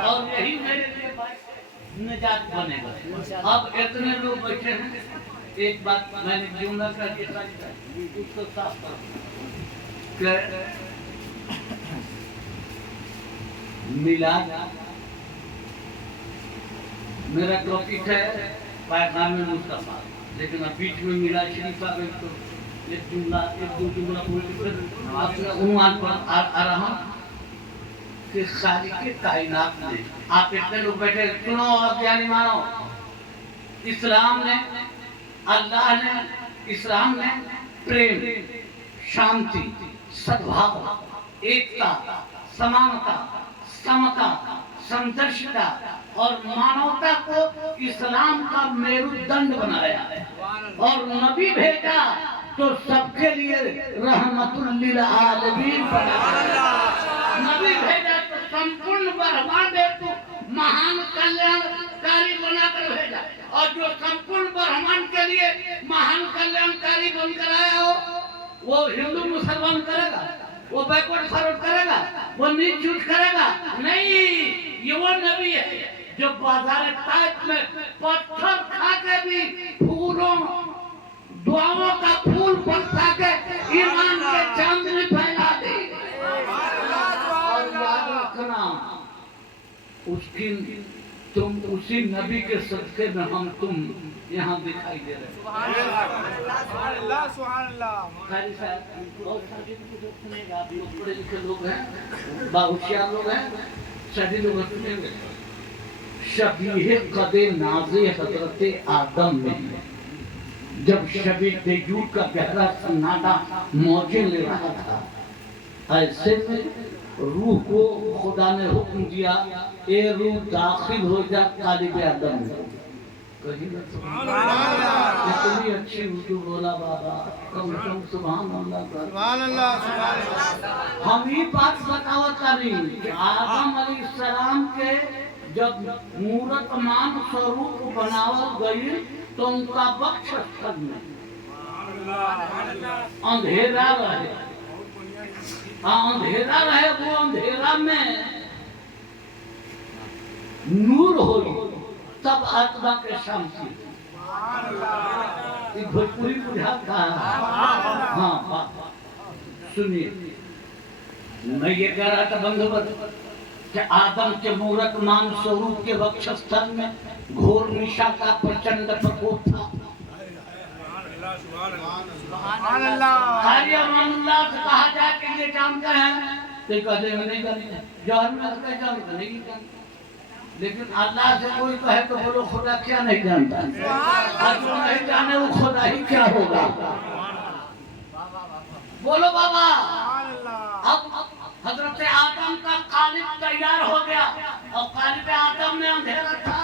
और यही मेरे लिए निजात बनेगा। अब इतने लोग बैठे हैं, एक बात मैंने जुमला करके उसको साफ कर मिलाद मेरा टॉपिक है पैगाम मुस्तफा, लेकिन अब बीच में मिलाद शरीफ आ गई तो एक दो जुमला बोल के फिर अपने उन्वान पर आ रहा कि खालिक कायनात ने, आप इतने लोग बैठे सुनो अज्ञानी मानो, इस्लाम ने, अल्लाह ने, इस्लाम ने प्रेम, शांति, सद्भाव, एकता, समानता, समता, समदर्शिता और मानवता को इस्लाम का मेरुदंड बनाया और नबी भेजा तो सबके लिए रहमतुल लिल आलमीन बनाया। नबी भेजा तो संपूर्ण ब्रह्मांड को महान कल्याणकारी बनाकर भेजा, और जो संपूर्ण ब्रह्मांड के लिए महान कल्याणकारी बनकर आया हो वो हिंदू मुसलमान करेगा, वो बैकवर्ड फॉरवर्ड करेगा, वो नीच ऊंच करेगा नहीं। ये वो नबी है जो बाजार ताइफ में पत्थर खा के भी फूलों दुआओं का फूल बरसा के ईमान के चांदनी फैला दी। और याद रखना उसकी तुम उसी नबी के सदके में हम तुम यहाँ दिखाई दे रहे हैं। पढ़े लिखे लोग हैं, बाहुशियार लोग हैं, सभी लोग सुनेंगे। शबीह कदे नाज़े हजरत आदम में जब शबी तेजूर का गहरा सन्नाटा मौजे ले रहा था, ऐसे में रूह को खुदा ने हुक्म दिया, ए रूह दाखिल हो जा तालिब आदम में। कहीं ना इतनी अच्छी उर्दू बोला बाबा, कम से कम सुभान अल्लाह। हम ही बात बतावता नहीं कि आदम अलैहिस्सलाम के जब मूर्तमान स्वरूप बनावल गई तो उनका वक्षस्थल में अंधेरा रहे, अंधेरा रहे, वो अंधेरा में नूर हो, तब आत्मा के शांति। भोजपुरी बुझाता है। हाँ, सुनिए, मैं ये कह रहा था बंधुवर्ग कि आदम के मूर्तमान स्वरूप के वक्षस्थल में घोर निशा का प्रचंड प्रकोप था। अल्लाह से कहा जाए कि ये जानते हैं तो कहते हैं नहीं जानते, जहर में जानते नहीं जानते, लेकिन अल्लाह से कोई कहे तो बोलो खुदा क्या नहीं जानता, और जो नहीं जाने वो खुदा ही क्या होगा। बोलो बाबा। अब हजरत आदम का कालिब तैयार हो गया और कालिब आदम में अंधेरा था।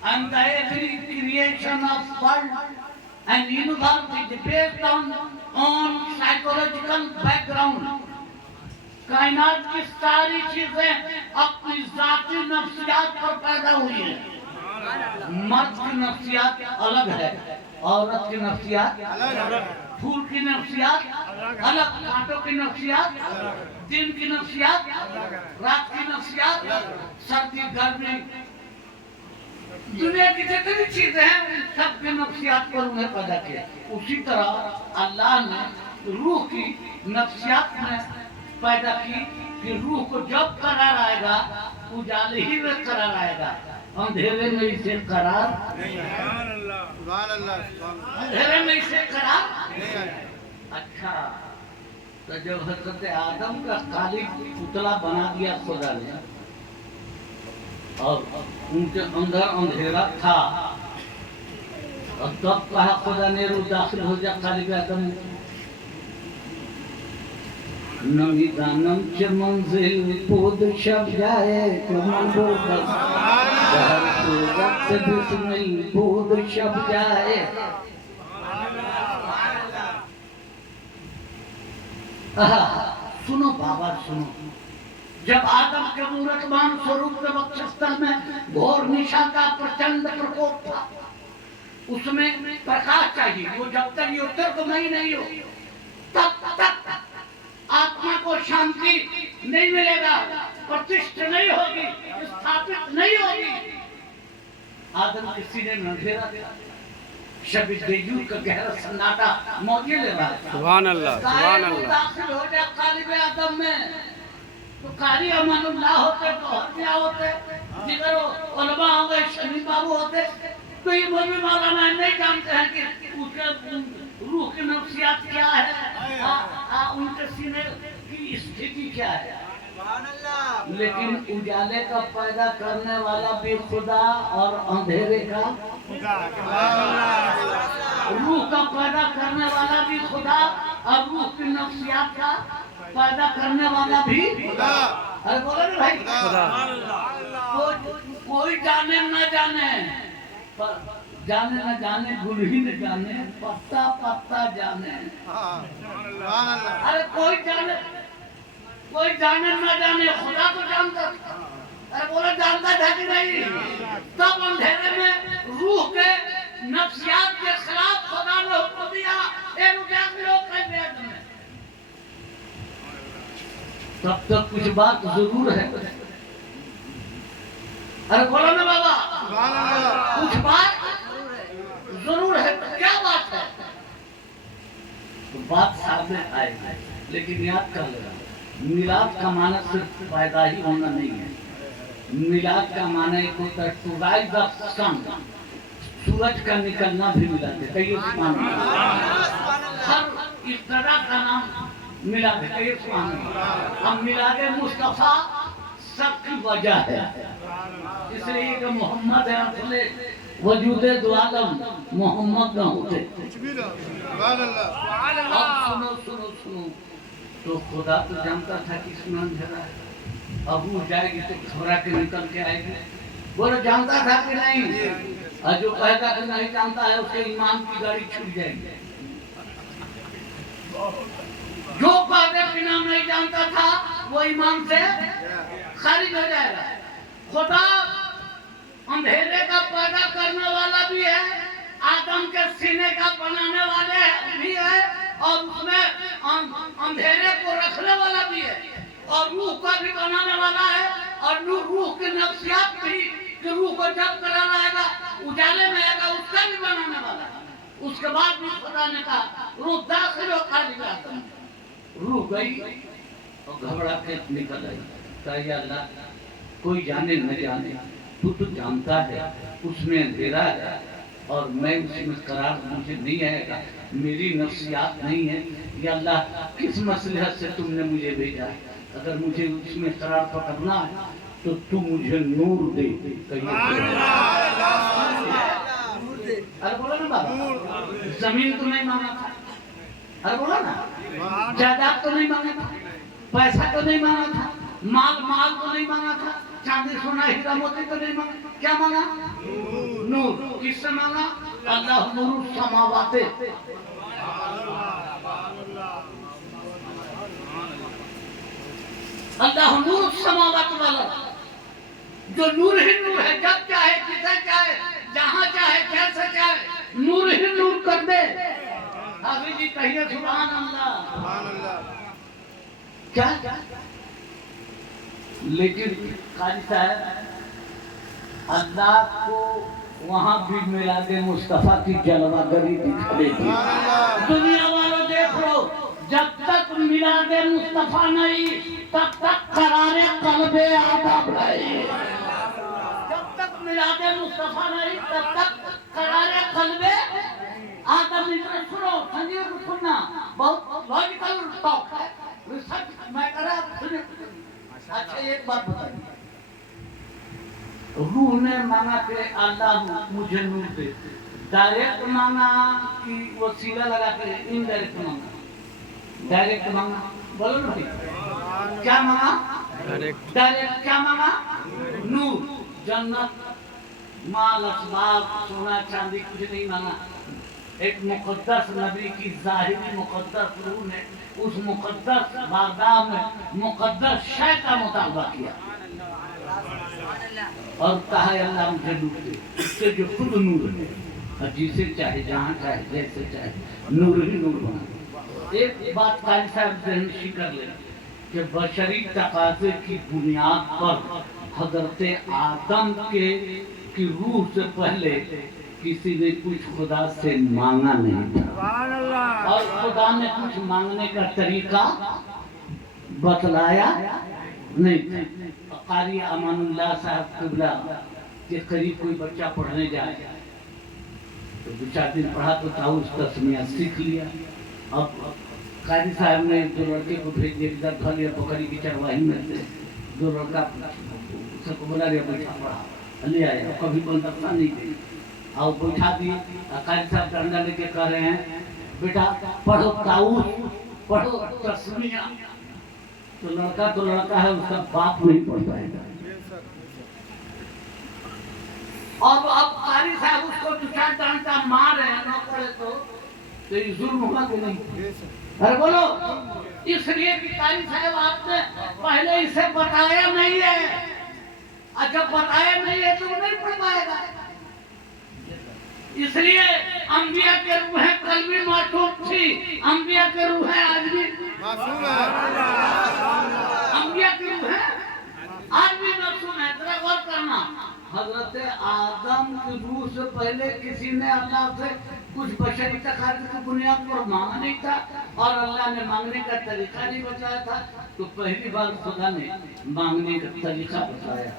And the every creation of world and universe is based on psychological background. कायनात की सारी चीजें अपनी जाती नफ्सियात पर पैदा हुई है। मर्द की नफ्सियात अलग है, औरत की नफ्सियात अलग, फूल की नफ्सियात अलग, कांटों की नफ्सियात, दिन की नफ्सियात, रात की नफ्सियात, सर्दी गर्मी, दुनिया की जितनी चीजें हैं सबके नफ्सियात पर उन्हें पैदा किया। उसी तरह अल्लाह ने रूह की नफ्सियात में पैदा की कि रूह को जब करार आएगा उजाले ही में करार आएगा, अंधेरे में इसे करार नहीं आएगा। अंधेरे में इसे करार नहीं आएगा। अच्छा, तो जब हजरत आदम का काली पुतला बना दिया खुदा ने और उनके अंदर अंधेरा था, और तब कहा खुदा ने रूह दाखिल हो जा कालिब आदम। नमी दानम च मंजिल पोद शब जाए कमल बोल जहर तो वक्त बिस्मिल पोद शब जाए। सुनो बाबा सुनो, जब आदम के मूर्तमान स्वरूप के वक्षस्थल में घोर निशा का प्रचंड प्रकोप था, उसमें प्रकाश चाहिए। वो जब तक ज्योतिर्गमयी नहीं हो तब तक आत्मा को शांति नहीं मिलेगा, प्रतिष्ठा नहीं होगी, स्थापित नहीं होगी। आदम के सीने में अंधेरा था, शब देयूर का गहरा सन्नाटा मौजे ले रहा था। सुभान अल्लाह, सुभान अल्लाह। दाखिल हो जाए कालिब आदम में तो कारी अमानुल्लाह होते, तो हत्या होते, जिधर उलमा हो गए, शमी बाबू होते, तो ये मौलवी मौलाना नहीं जानते हैं कि उसके रूह की नफ्सियात क्या है, उनके सीने की स्थिति क्या है। लेकिन उजाले का पैदा करने वाला भी खुदा और अंधेरे का रूह का पैदा करने वाला भी खुदा और रूह की नफ्सियात का पैदा करने वाला भी खुदा। अरे बोलो ना भाई, कोई जाने न जाने, पर जाने न जाने गुल ही न जाने, पत्ता पत्ता जाने। अरे कोई जाने न जाने, खुदा तो जानता था। अरे बोलो जानता था कि नहीं? तब अंधेरे में रूह के नफ्सियात के खिलाफ खुदा ने हुक्म दिया, तब तक कुछ बात जरूर है। अरे बोलो ना बाबा, कुछ बात जरूर है। तो क्या बात है? तो बात सामने आएगी, लेकिन याद कर लेना, मिलाद का माना सिर्फ पैदा ही होना नहीं है। मिलाद का माना एक होता है टू राइज द सन, सूरज का निकलना भी मिलाद है। कई हर इब्तिदा का नाम मिलाद है। कई अब मिलाद मुस्तफा सबकी वजह है, इसलिए कि मोहम्मद है असले वजूदे दो आलम, मोहम्मद न होते। अब सुनो सुनो सुनो, तो खुदा तो जानता था कि इसमें अंधेरा है, अब वो जाएगी तो घबरा के निकल के आएगी। बोलो जानता था कि नहीं? और जो कहेगा कि नहीं जानता है, उसके ईमान की गाड़ी छूट जाएगी। जो कहने के नाम नहीं जानता था, वो ईमान से खारिज हो जाएगा। खुदा अंधेरे का पैदा करने वाला भी है, आदम के सीने का बनाने वाले भी है, और उसमें अंधेरे को रखने वाला भी है, और रूह का भी बनाने वाला है, और रूह की नफ्सियात भी, कि रूह को जब कराना आएगा, उजाले में आएगा, उसका भी बनाने वाला है। उसके बाद भी खुदा ने कहा रूह दाखिल हो खाली आदम। रूह गई और घबरा के निकल आई। कहा अल्लाह, कोई जाने न जाने, तू तो जानता है उसमें अंधेरा है, और मैं उसमें करार मुझे नहीं आएगा, मेरी नफ्सियात नहीं है। या अल्लाह, किस मसलहत से तुमने मुझे भेजा है? अगर मुझे उसमें करार पकड़ना है तो तू मुझे नूर दे। अरे बोलो ना बाबा, जमीन तो नहीं मांगा था। अरे बोलो ना, जायदाद तो नहीं मांगा था, पैसा तो नहीं मांगा था, माल तो नहीं मांगा था, चांदी सोना हीरा मोती तो नहीं मांगा। क्या मांगा? नूर। किससे मांगा? अल्लाह नूर समावाते, अल्लाह नूर समावात वाला, जो नूर ही नूर है, जब चाहे किसे चाहे जहाँ चाहे कैसे चाहे नूर ही नूर कर दे। हाफिज जी कहिए सुभान अल्लाह। क्या? लेकिन कारी साहब, अल्लाह को वहाँ भी मिलादे मुस्तफा की जलवागरी दिखेगी। दुनिया वालों देख लो, जब तक मिलादे मुस्तफा नहीं, तब तक करारे कल्बे आदम नहीं। जब तक मिलादे मुस्तफा नहीं, तब तक करारे कल्बे आदम नहीं। सुनो संजीव को सुनना, बहुत लॉजिकल टॉक है, रिसर्च मैं कर रहा हूं। अच्छा एक बात बताइए, रूह ने मांगा कि अल्लाह मुझे नूर दे, डायरेक्ट मांगा कि वसीला लगा के इनडायरेक्ट मांगा? डायरेक्ट मांगा। बोलो ना भाई, क्या मांगा? डायरेक्ट। क्या मांगा? नूर, जन्नत, माल, असबाब, सोना चांदी कुछ नहीं मांगा, एक मुकद्दस नबी की ज़ाहिरी मुकद्दस रूह ने उस मुकद्दस बारगाह में मुकद्दस शय का मुतालबा किया और कहा अल्लाह मुझे नूर दे, उससे जो खुद नूर है और जिसे चाहे जहाँ चाहे जैसे चाहे नूर ही नूर बना। एक बात कारी साहब ज़हन कर ले कि बशरी तकाज़े की बुनियाद पर हज़रत आदम के की रूह से पहले किसी ने कुछ खुदा से मांगा नहीं था और खुदा ने कुछ मांगने का तरीका बतलाया नहीं था। कारी अमानुल्लाह साहब क़िबला के करीब कोई बच्चा पढ़ने जाए तो 2-4 दिन पढ़ा तो था उसका तस्मीया सीख लिया। अब कारी साहब ने 2 लड़के को भेज दिया, इधर फल या बकरी की चरवाही में से 2 लड़का सबको बोला गया बैठा पढ़ा ले आया, कभी बंदरसा नहीं गई और बैठा दिए। कारी साहब डंडा लेके कह रहे हैं बेटा पढ़ो ताऊस, पढ़ो तस्मीया। तो लड़का है, उसका बाप नहीं पढ़ पाएगा। और अब कारी साहब उसको 2-4 डांटा मार रहे हैं, ना पढ़े तो ये जुल्म होगा कि नहीं? अरे बोलो, इसलिए कि कारी साहब आपने पहले इसे बताया नहीं है, और जब बताया नहीं है तो नहीं पढ़ पाएगा। इसलिए अंबिया के रूहें कल भी मासूम थी, अंबिया के रूहें आज भी मासूम है। अंबिया की रूहें आज भी मासूम है। जरा गौर करना, हजरत आदम की रूह से पहले किसी ने अल्लाह से कुछ बशरी तकाज़े की बुनियाद पर मांगा नहीं था और अल्लाह ने मांगने का तरीका नहीं बताया था। तो पहली बार खुदा ने मांगने का तरीका बताया।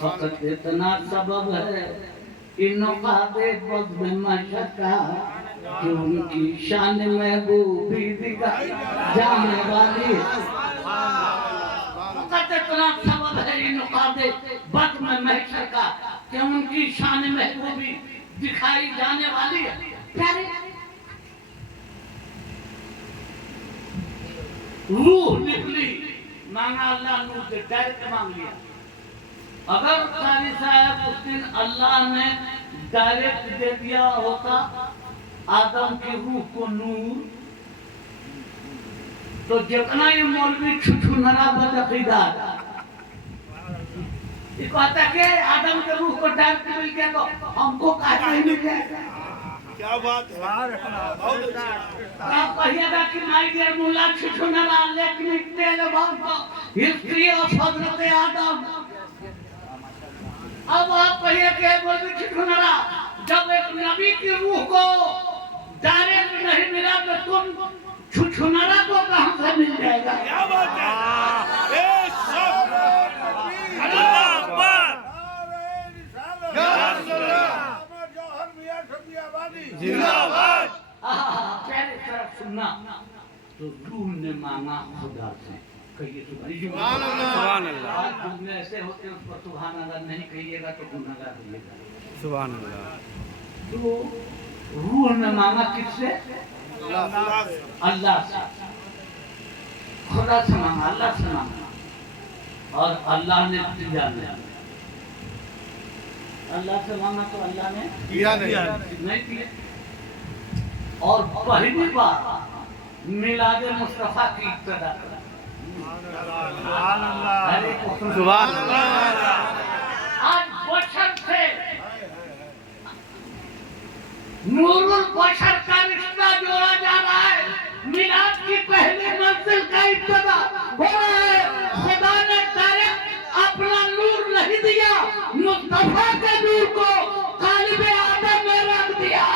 फकत इतना सबब है इनका दे बद में मशक्का कि उनकी शान महबूबी दिखाई जाने वाली। फकत इतना सबब है इनका दे बद में मशक्का कि उनकी शान महबूबी दिखाई जाने वाली है। प्यारे रूह निकली, मांगा अल्लाह नूर से, डायरेक्ट मांग लिया। अगर कारी साहब उस दिन अल्लाह ने डायरेक्ट दे दिया होता आदम की रूह को नूर, तो जितना ये मौलवी छुछुनरा बदअकीदार ये कहता कि आदम के रूह को डायरेक्ट मिल गया तो हमको काहे नहीं मिल जाएगा? क्या बात है, आप कहिएगा कि माय डियर मुल्ला छुछुनरा, let me tell about history of हजरत आदम। अब आप कहिए कि बोल छुछुनरा, जब एक नबी की रूह को डायरेक्ट नहीं मिला तो तुम छुछुनरा को कहां से मिल जाएगा? क्या बात है, ए सब अल्लाह अकबर, जिंदाबाद। पहले तरफ सुनना, तो रूह ने मांगा खुदा से, कहिए सुभान अल्लाह, आज दुनिया ऐसे होते हैं, उस पर सुभान अल्लाह नहीं कहिएगा तो गुनाहगार होइएगा। सुभान अल्लाह। तो रूह ने मांगा किससे? अल्लाह से, खुदा से मांगा, अल्लाह से मांगा और अल्लाह ने दिया नहीं। अल्लाह से मांगा तो अल्लाह ने दिया नहीं दिया। और पहली बार मिलाद मुस्तफा की इब्तिदा करा। सुभान अल्लाह। आज बशर से नूरुल बशर का रिश्ता जोड़ा जा रहा है। मिलाद की पहली मंजिल का इब्तिदा हो रहा है। खुदा ने डायरेक्ट अपना नूर नहीं दिया, मुस्तफा के नूर को कालिब आदम में रख दिया।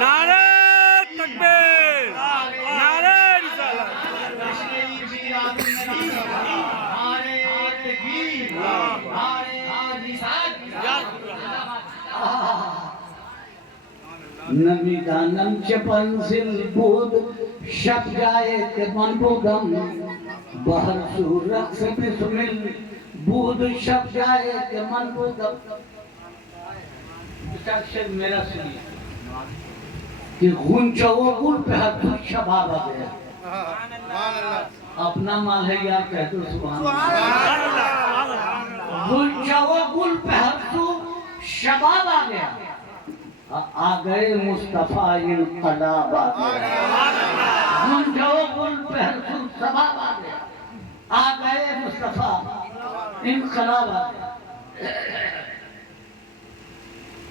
नारे तकबीर, नारे रिसालत। नबी दानम चपंसिल बुद शब जाए के मनबुदम बहर सूरत से बिस्मिल बुद शब जाए के मनबुदम। शेर मेरा सुनिए कि गुंचो गुल पे हर शबाब आ गया। अपना माल है यार, कह दो सुभान अल्लाह। गुंचो गुल पे हर शबाब आ गया आ गए मुस्तफा इनकलाब आ गया, गुंजो गुल पहल सबाब आ गया, आ गए मुस्तफा इनकलाब आ गया।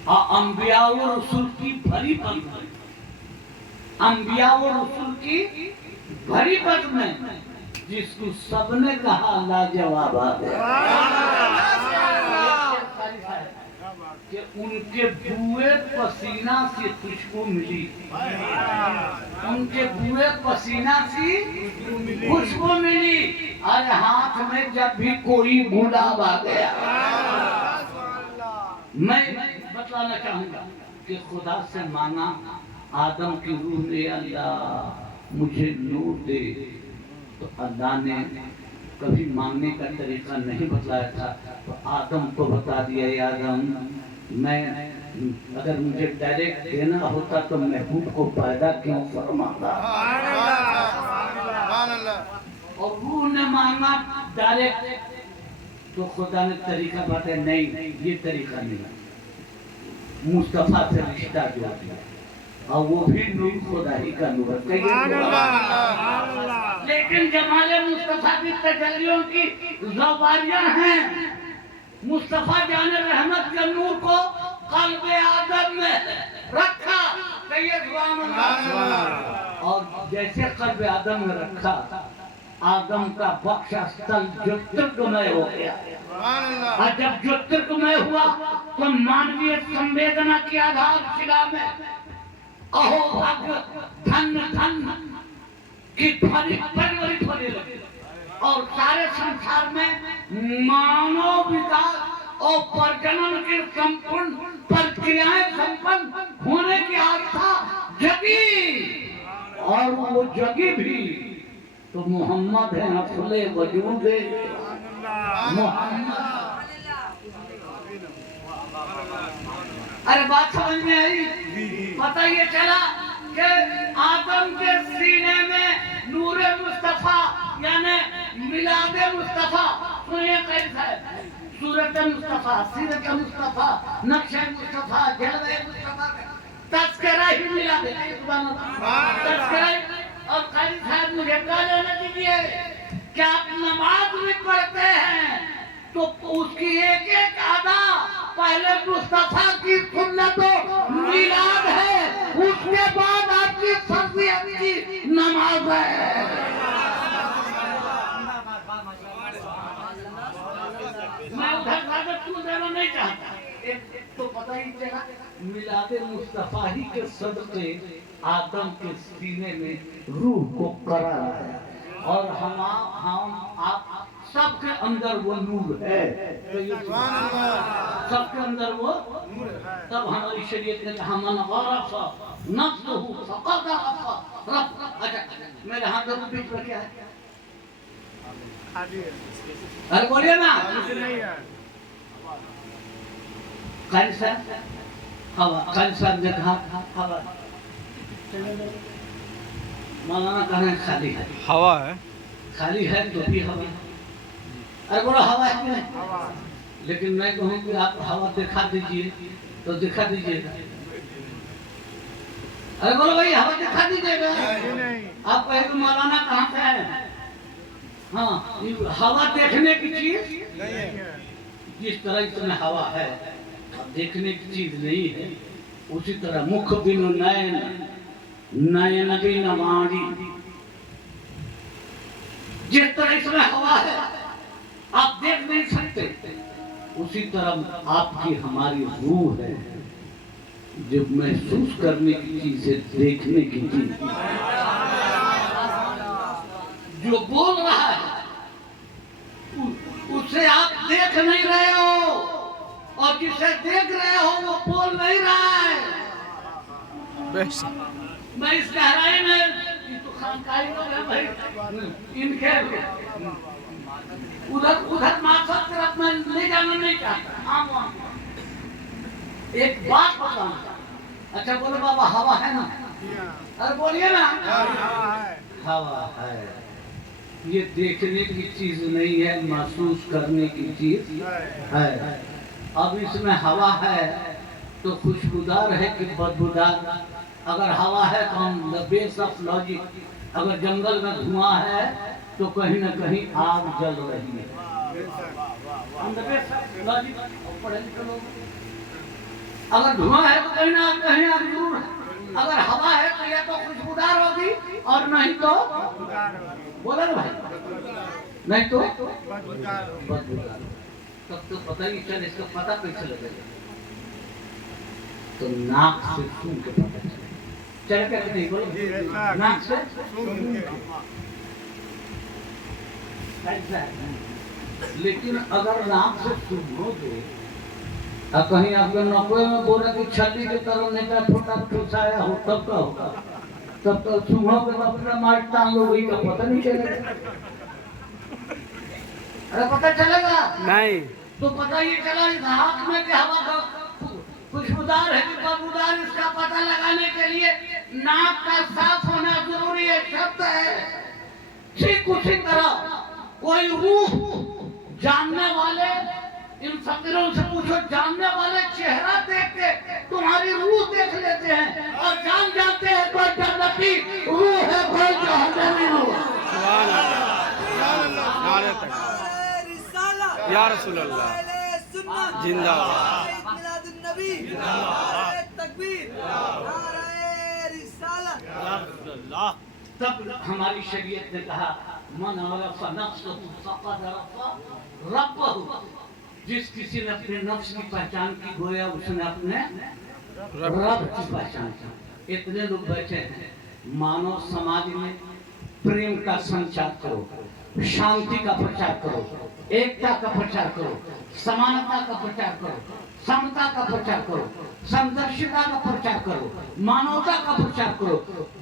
अंबिया और रसूल की भरी पद में, अंबिया और रसूल की भरी पद में जिसको सबने कहा लाजवाब आ गया, कि उनके बुए पसीना से तुझको मिली, उनके बुए पसीना से खुशबू मिली। अरे हाथ में जब भी कोई गुलाब आ गया, मैं बतलाना चाहूंगा कि खुदा से मांगा आदम की रूह ने, अल्लाह मुझे नूर दे, तो अल्लाह ने कभी मांगने का तरीका नहीं बतलाया था, तो आदम को बता दिया, आदम मैं अगर मुझे डायरेक्ट देना होता तो महबूब को पैदा क्यों फरमाता। और रूह ने मांगा डायरेक्ट, तो खुदा ने तरीका बताया, नहीं ये तरीका नहीं, मुस्तफा से रिश्ता जोड़ दिया, और वो भी नूर खुदा ही का नूर है। लेकिन जमाले मुस्तफा की तजल्लियों की ज़वारियां हैं। मुस्तफा जाने रहमत के नूर को क़ल्ब आदम में रखा, और जैसे क़ल्ब आदम में रखा, आदम का बख्शा स्थल ज्योतिर्गमय हो गया, और जब ज्योतिर्गमय हुआ तो मानवीय संवेदना की आधारशिला में अहो भाग्य धन्य धन्य की ध्वनि परिवर्तित होने लगी, और सारे संसार में मानव विकास और प्रजनन की संपूर्ण प्रक्रियाएं संपन्न होने की आस्था जगी, और वो जगी भी तो मोहम्मद है अफले वजूद मोहम्मद। अरे बात समझ में आई? पता ये चला कि आदम के सीने में नूरे मुस्तफा यानी मिलादे मुस्तफा, सुनिए कैसा है, सूरत मुस्तफा, सीरत मुस्तफा, नक्शे मुस्तफा, जलवे मुस्तफा, तस्करा ही मिला दे, तस्करा। और कारी साहब मुझे कह लेने दीजिए कि आप नमाज भी पढ़ते हैं तो उसकी एक एक अदा पहले मुस्तफा की सुन्नत मिलाद है, उसके बाद आपकी फर्जियत की नमाज है। मैं उधर कागज क्यों देना नहीं चाहता, तो पता ही चला मिलादे मुस्तफा ही के सदक़े आदम के सीने में रूह को करार है, और हम आप सबके अंदर वो नूर है, तो ये सबके अंदर वो नूर है। तब हमारी शरीयत ने कहा मन गरफ़ नफ्सहु फ़क़द गरफ़। अच्छा मेरे हाथ में बीच में क्या है? अरे बोलिए ना, कारी साहब हवा, कारी साहब ने कहा हवा, मौलाना कह रहे हैं खाली है, हवा है, खाली है तो भी हवा। अरे बोलो हवा है कि नहीं? लेकिन मैं कहूँ कि आप हवा दिखा दीजिए तो दिखा दीजिएगा। अरे बोलो भाई हवा दिखा दीजिएगा। आप कहेंगे मौलाना कहाँ पे है? हाँ, हवा देखने की चीज नहीं है। जिस तरह इसमें हवा है देखने की चीज नहीं है, उसी तरह मुख बिनु नयन नयन बिन वाणी, जिस तरह इसमें हवा है आप देख नहीं सकते, उसी तरह आपकी हमारी रूह है जो महसूस करने की चीज है, देखने की चीज। जो बोल रहा है उसे आप देख नहीं रहे हो, और जिसे देख रहे हो वो बोल नहीं रहा है। मैं इस गहराई में तो खानकाई लोग हैं भाई, इनके उधर मार्शल तरफ में ले जाना नहीं चाहता। एक बात बताऊं, अच्छा बोलो बाबा हवा है ना? अरे बोलिए ना, हवा है। ये देखने की चीज नहीं है, महसूस करने की चीज है। अब इसमें हवा है तो खुशबूदार है कि बदबूदार? अगर हवा है तो हम द बेस ऑफ लॉजिक, अगर जंगल में धुआं है तो कहीं ना कहीं आग जल रही है। हम द बेस ऑफ लॉजिक पढ़े लिखे लोग। अगर धुआं है तो कहीं ना कहीं आग जरूर है। अगर हवा है तो या तो खुशबूदार होगी और नहीं तो बोला ना भाई, नहीं तो बदबूदार। तब तो पता ही चल, इसका पता कैसे लगेगा? तो नाक से सूंघ के पता चले क्या नहीं बोलो, नाक से लेकिन अगर नाक से सूंघोगे और कहीं आपके नौकरी में बोला कि छाती के तरफ नेता छोटा ठुसाया हो तब का होगा? तब तो सूंघोगे तो अपना मार टांग लोगी का पता नहीं चलेगा। अरे पता चलेगा नहीं। तो पता ये चला इस हाथ में कि हवा का खुशबूदार है कि बदबूदार, इसका पता लगाने के लिए नाक का साफ होना जरूरी है, शब्द है। ठीक उसी तरह कोई रूह जानने वाले, इन फकीरों से पूछो, जानने वाले चेहरा देख के तुम्हारी रूह देख लेते हैं और जान जाते हैं कोई जन्नती रूह है, कोई जहन्नमी रूह। नारे तक या रसूल अल्लाह जिंदाबाद। तब हमारी शरीयत ने कहा मन अरफ़ा नफ्सहु फ़क़द अरफ़ा रब्बहु। जिस किसी ने अपने नफ्स की पहचान की, गोया उसने अपने रब की पहचान की। इतने लोग बैठे हैं। मानव समाज में प्रेम का संचार करो, शांति का प्रचार करो, एकता का प्रचार करो, समानता का प्रचार करो, समता का प्रचार करो, समदर्शिता का प्रचार करो, मानवता का प्रचार करो।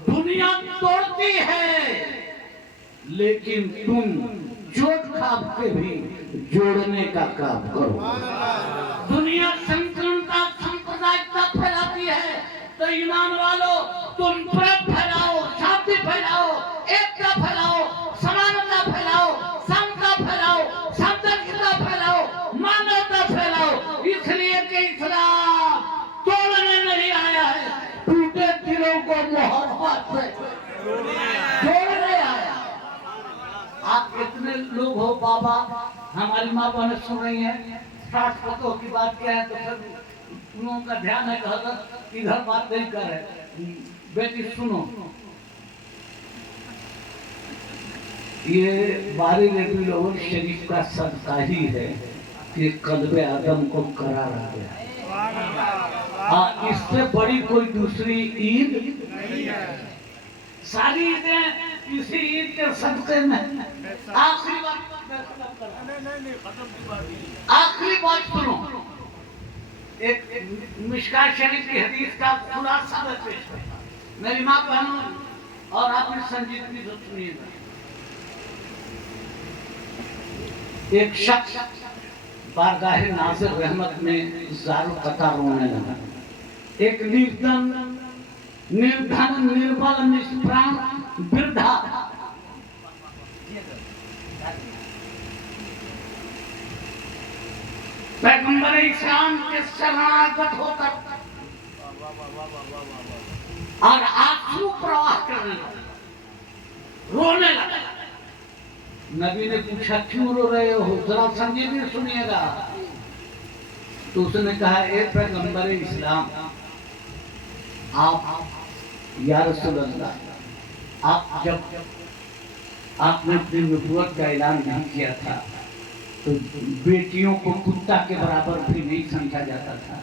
दुनिया तोड़ती है लेकिन तुम चोट खा के भी जोड़ने का काम करो। दुनिया संकीर्णता सांप्रदायिकता फैलाती है तो ईमान वालों तुम प्रेम फैलाओ, शांति फैलाओ, एकता फैलाओ, समानता फैलाओ, समता फैलाओ, समदर्शिता फैलाओ, मानवता फैलाओ। इसलिए कि इस्लाम तोड़ने नहीं आया है, टूटे दिलों को मोहब्बत से जोड़ने आया। आप कितने लोग हो बाबा, हमारी माँ बहन सुन रही हैं, सास पतों की बात क्या है तो सब उन लोगों का ध्यान है कि इधर बात नहीं कर रहे। बेटी सुनो, ये बारी रबीउल अव्वल शरीफ का सदका ही है कि कल्बे आदम को करार आ गया। इससे बड़ी कोई दूसरी ईद नहीं है। सारी ईदें इसी ईद के सदके में। आखिरी बात सुनो, एक मिशकात शरीफ की हदीस का खुलासा में पेश करता हूं। मेरी माँ बहनों और आपने संजीदगी से सुनिएगा। एक शख्स बारगाह नाज़िर रहमत में ज़ारू कतार रोने लगा। एक निर्धन निर्बल निष्प्राण वृद्धा पैगंबर इस्लाम के शरणागत होकर और आंसू प्रवाह करने लगा, रोने लगा। नबी ने पूछा क्यों रो रहे हो, जरा संजीदगी सुनिएगा। तो उसने कहा ए पैगंबर इस्लाम, आप या रसूल अल्लाह, आप जब आपने अपनी नबूवत का ऐलान नहीं किया था तो बेटियों को कुत्ता के बराबर भी नहीं समझा जाता था,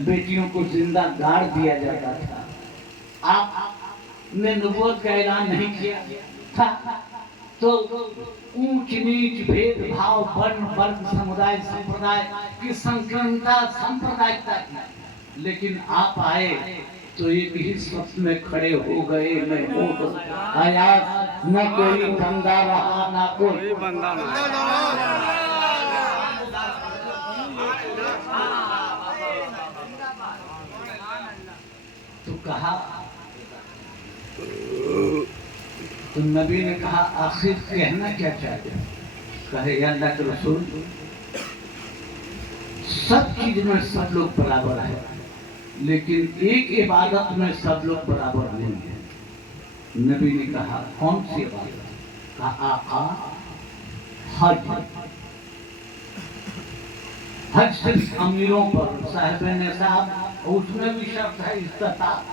बेटियों को जिंदा गाड़ दिया जाता था। आपने नबूवत का ऐलान नहीं किया था तो ऊंच नीच भेदभाव वर्ण वर्ग समुदाय संप्रदाय की संकीर्णता सांप्रदायिकता थी। लेकिन आप आए तो एक ही सफ में खड़े हो गए। मैं ऊँट आया, न कोई बंदा रहा ना कोई बंदा तो कहा, तो नबी ने कहा आखिर कहना क्या चाहते हैं? कहे अल्लाह के रसूल, सब चीज में सब लोग बराबर है, लेकिन एक इबादत में सब लोग बराबर नहीं है। नबी ने कहा कौन सी इबादत? कहा आका हज। हज सिर्फ अमीरों पर, साहिब ने साहब, उसमें भी शर्त है इस्तिताअत।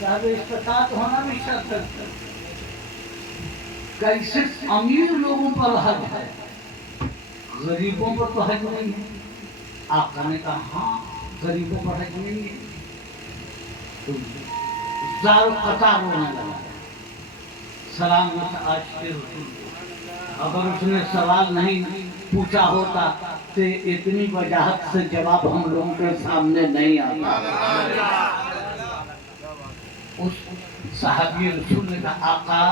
साहिब इस्तिताअत होना भी शर्त है। कैसे अमीर लोगों पर हज है, गरीबों पर तो हज नहीं है। आका ने कहा हाँ गरीबों पर हज नहीं है। तो ज़ार कतार रोने लगा। सलाम आज के अगर उसने सवाल नहीं पूछा होता तो इतनी वजाहत से जवाब हम लोगों के सामने नहीं आता। उस साहबी रसूल ने कहा आका,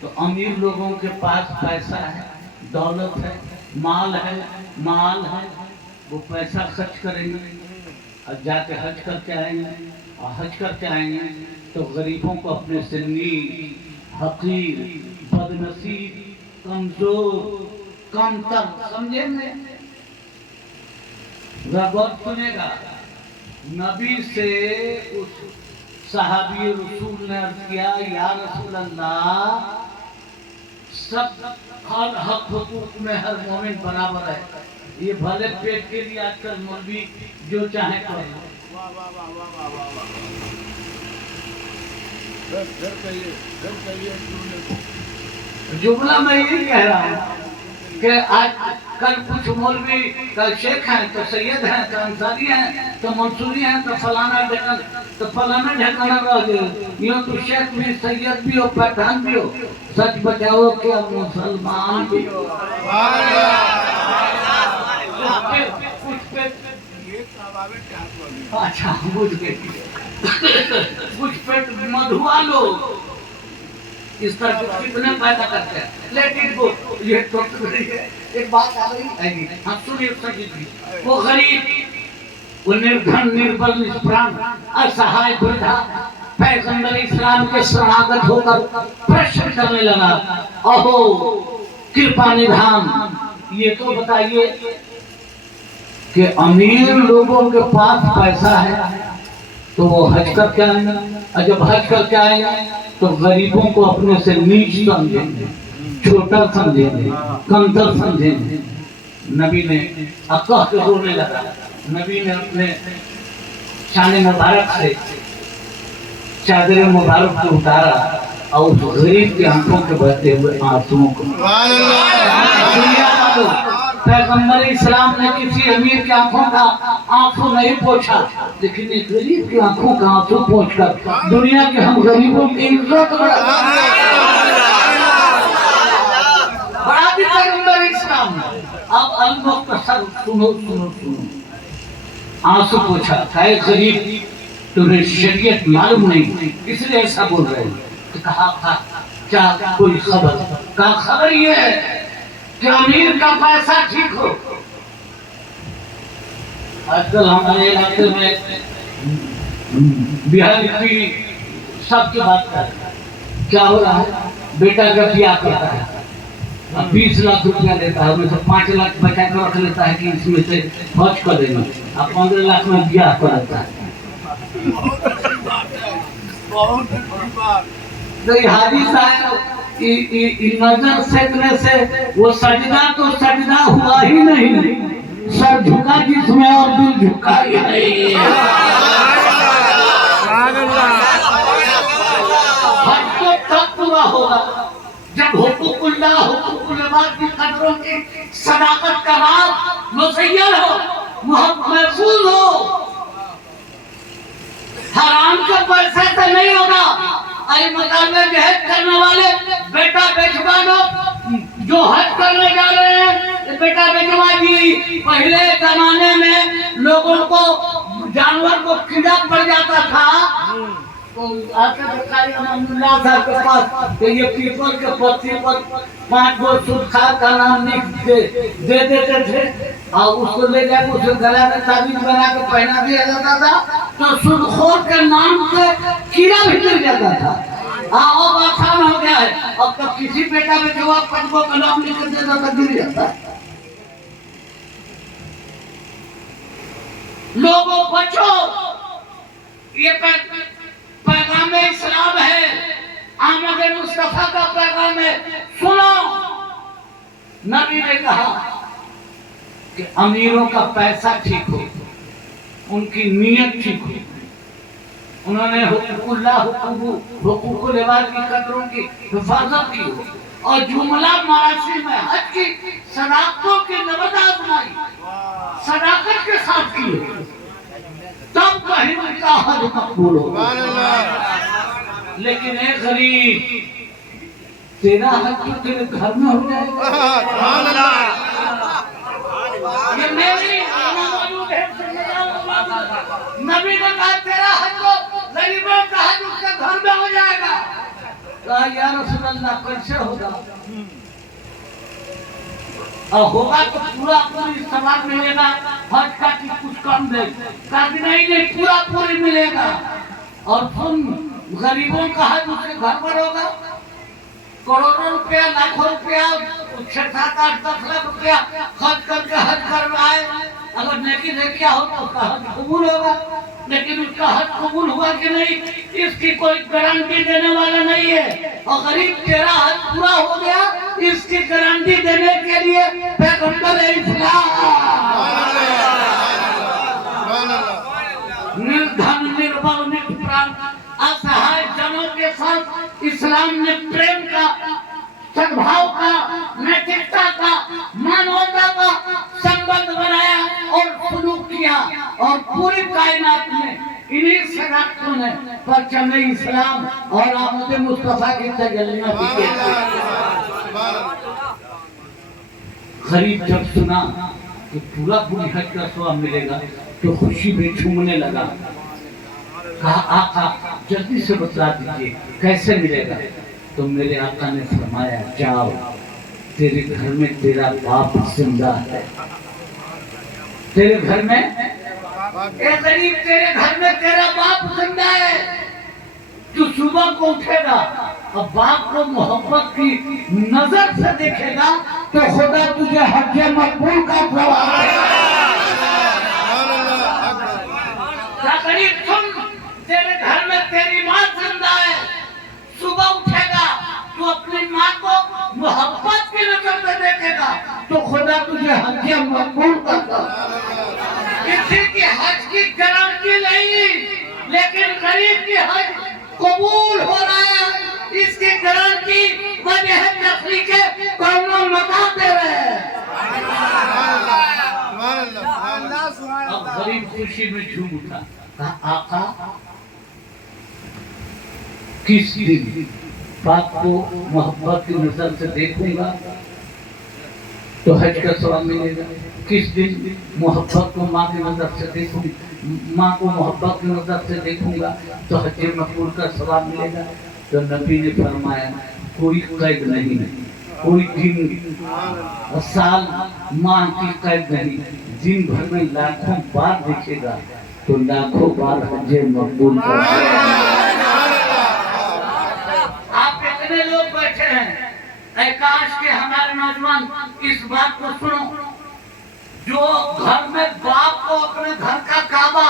तो अमीर लोगों के पास पैसा है, दौलत है, माल है, वो पैसा खर्च करेंगे और जाके हज करके आएंगे, और हज करके आएंगे तो गरीबों को अपने से नीच, हकीर, बदनसीब, कमजोर, कमतर समझेंगे। गौर सुनेगा। नबी से उस सहाबी रसूल ने अर्ज किया या रसूल अल्लाह, सब हर हक हुकूक में हर मोमिन बराबर है। ये भले पेट के लिए आजकल मौलवी जो चाहे कर जुमला मैं यही कह रहा हूँ कि आज कल कुछ मौलवी कल शेख हैं तो सैयद हैं तो अंसारी हैं तो मंसूरी हैं तो फलाना ढकन तो फलाना ढकाना रह गए। यूँ तो शेख भी सैयद भी हो पठान भी हो, सच बचाओ क्या मुसलमान भी हो। अच्छा बुझ गए। कुछ पेट मधुआ लोग इस तरह के कितने पैदा करते हैं। Let it go. ये तो एक बात आ गई। हाँ सुनिए सजी, वो गरीब, वो निर्धन, निर्बल, निष्प्राण, असहाय वृद्धा पैगंबर इस्लाम के शरणागत होकर प्रश्न करने लगा, अहो कृपा निधान, ये तो बताइए कि अमीर लोगों के पास पैसा है तो वो हज करके आएंगे, और जब हज करके आएंगे तो गरीबों को अपने से नीच समझेंगे, छोटा समझेंगे, कमतर समझेंगे। नबी ने अकह के रोने लगा। नबी ने अपने शान मुबारक से चादर मुबारक को उतारा और उस गरीब के आंखों के बहते हुए आंसुओं को, पैगंबर इस्लाम ने किसी अमीर की आंखों का आंसू नहीं पोंछा, लेकिन एक गरीब की आंखों का आंसू पोंछकर दुनिया के हम गरीबों की इज्जत बढ़ा दी पैगंबर इस्लाम ने। अब अल-मुख्तसर सुनो सुनो सुनो। आंसू पोंछा था गरीब, तुम्हें शरीयत मालूम नहीं इसलिए ऐसा बोल रहे हैं। तो कहा क्या कोई खबर? का खबर ये है कि अमीर का पैसा ठीक हो। आजकल हमारे इलाके में बिहार की सबकी बात कर, क्या हो रहा है, बेटा का ब्याह करता है, 20 लाख रुपया देता है, उसमें से 5 लाख बचा कर रख लेता है कि इसमें से खर्च कर देना, अब 15 लाख में ब्याह करता है। नजर सेकने से वो सजदा तो सजदा हुआ ही नहीं, सर झुका जिसमें और दिल झुका ही नहीं। हज तो तब पूरा होगा जब हुकूकुल्लाह की कदरों की सदाकत का राज मुसय्यर हो, महफूज हो। हराम के पैसे से नहीं होगा। अरे मकान में जहज करने वाले बेटा बेचवा लो, जो हज करने जा रहे हैं बेटा बेचवा दी। पहले जमाने में लोगों को जानवर को कीड़ा पड़ जाता था तो आके सरकारी अमरुल्लाह साहब के पास तो ये पीपल के पत्ती पर 5 गो सुरखा का नाम लिख दे देते थे और उसको ले जाकर उसके गला में ताबीज बना के पहना दिया जाता था तो सुरखोर के नाम से कीड़ा भी गिर जाता था। अब आसान हो गया है, अब तो किसी बेटा में जवाब 5 गो का नाम लिख दे तो गिर जाता है। लोगों बचो, ये पैगाम इस्लाम है, आमद मुस्तफा का पैगाम है, सुनो। नबी ने कहा कि अमीरों का पैसा ठीक हो, उनकी नीयत ठीक हो, उन्होंने हुकूकुल इबाद की कदरों की हिफाजत की हो और जुमला मरासी में हज की सदाकतों की नबदा अपनाई, सदाकत के साथ की हो, तब कहीं उनका हज मकबूल होगा। लेकिन एक गरीब, तेरा हज तो तेरे घर में हो जाएगा। ये मेरी मौजूद है, नबी ने कहा तेरा हज तो गरीबों का हज उसके घर में हो जाएगा। कहा या रसूल अल्लाह कैसे होगा? और होगा तो पूरा पूरी सवाल मिलेगा, हज का कि कुछ कम दे? कहा नहीं, पूरा पूरी मिलेगा। और तुम गरीबों का हज उसके घर पर होगा। करोड़ों रुपया, लाखों रुपया, 6, 7, 8, 10 लाख रुपया खर्च करके हज करवाए, अगर नेकी ने किया हो तो उसका हज कबूल होगा। लेकिन उसका हज कबूल हुआ कि नहीं, इसकी कोई गारंटी देने वाला नहीं है। और गरीब तेरा हज पूरा हो गया, इसकी गारंटी देने के लिए पैगंबर इस्लाम निर्धन, निर्बल, निष्प्राण, असहाय जनों के साथ इस्लाम ने प्रेम का, सद्भाव का, नैतिकता का, मानवता का संबंध बनाया और सुलूक किया। और पूरी कायनात में इन्हीं सदाकतों ने परचम इस्लाम और आमद मुस्तफा की तजल्लियां की। गरीब जब सुना कि पूरा पूरी हज का सवाब मिलेगा तो खुशी में झूमने लगा। कहा आका जल्दी से बता दीजिए कैसे मिलेगा? तो मेरे आका ने फरमाया जाओ, तेरे घर में तेरा बाप जिंदा है। तेरे घर में, ए गरीब, तेरे घर में तेरा बाप जिंदा है। तू सुबह को उठेगा और बाप को मोहब्बत की नजर से देखेगा तो खुदा तुझे हज मकबूल का सवाब देगा। गरीब सुन, तेरे घर में तेरी माँ जिंदा है। सुबह उठेगा तो अपनी माँ को मोहब्बत की नजर से देखेगा तो खुदा तुझे हज मकबूल करता। किसी की हज की गारंटी नहीं, लेकिन गरीब की हज कबूल हो रहा है, इसकी गारंटी वजह नस्ली के कौनो बताते रहे। अब गरीब खुशी में झूम उठा। कहा आका किस दिन बाप को मोहब्बत की नजर से देखूंगा तो हज का सवाब मिलेगा? किस दिन मोहब्बत को माँ की नजर से देखूंगा, माँ को मोहब्बत की नजर से देखूंगा तो हज मकबूल का सवाब मिलेगा? तो नबी ने फरमाया कोई कैद नहीं, कोई दिन साल माँ की कैद नहीं, दिन भर में लाखों बार देखेगा तो लाखों बार हज मकबूल कर। आप कितने लोग बैठे हैं, काश के हमारे नौजवान इस बात को सुनो। जो घर में बाप को अपने घर का काबा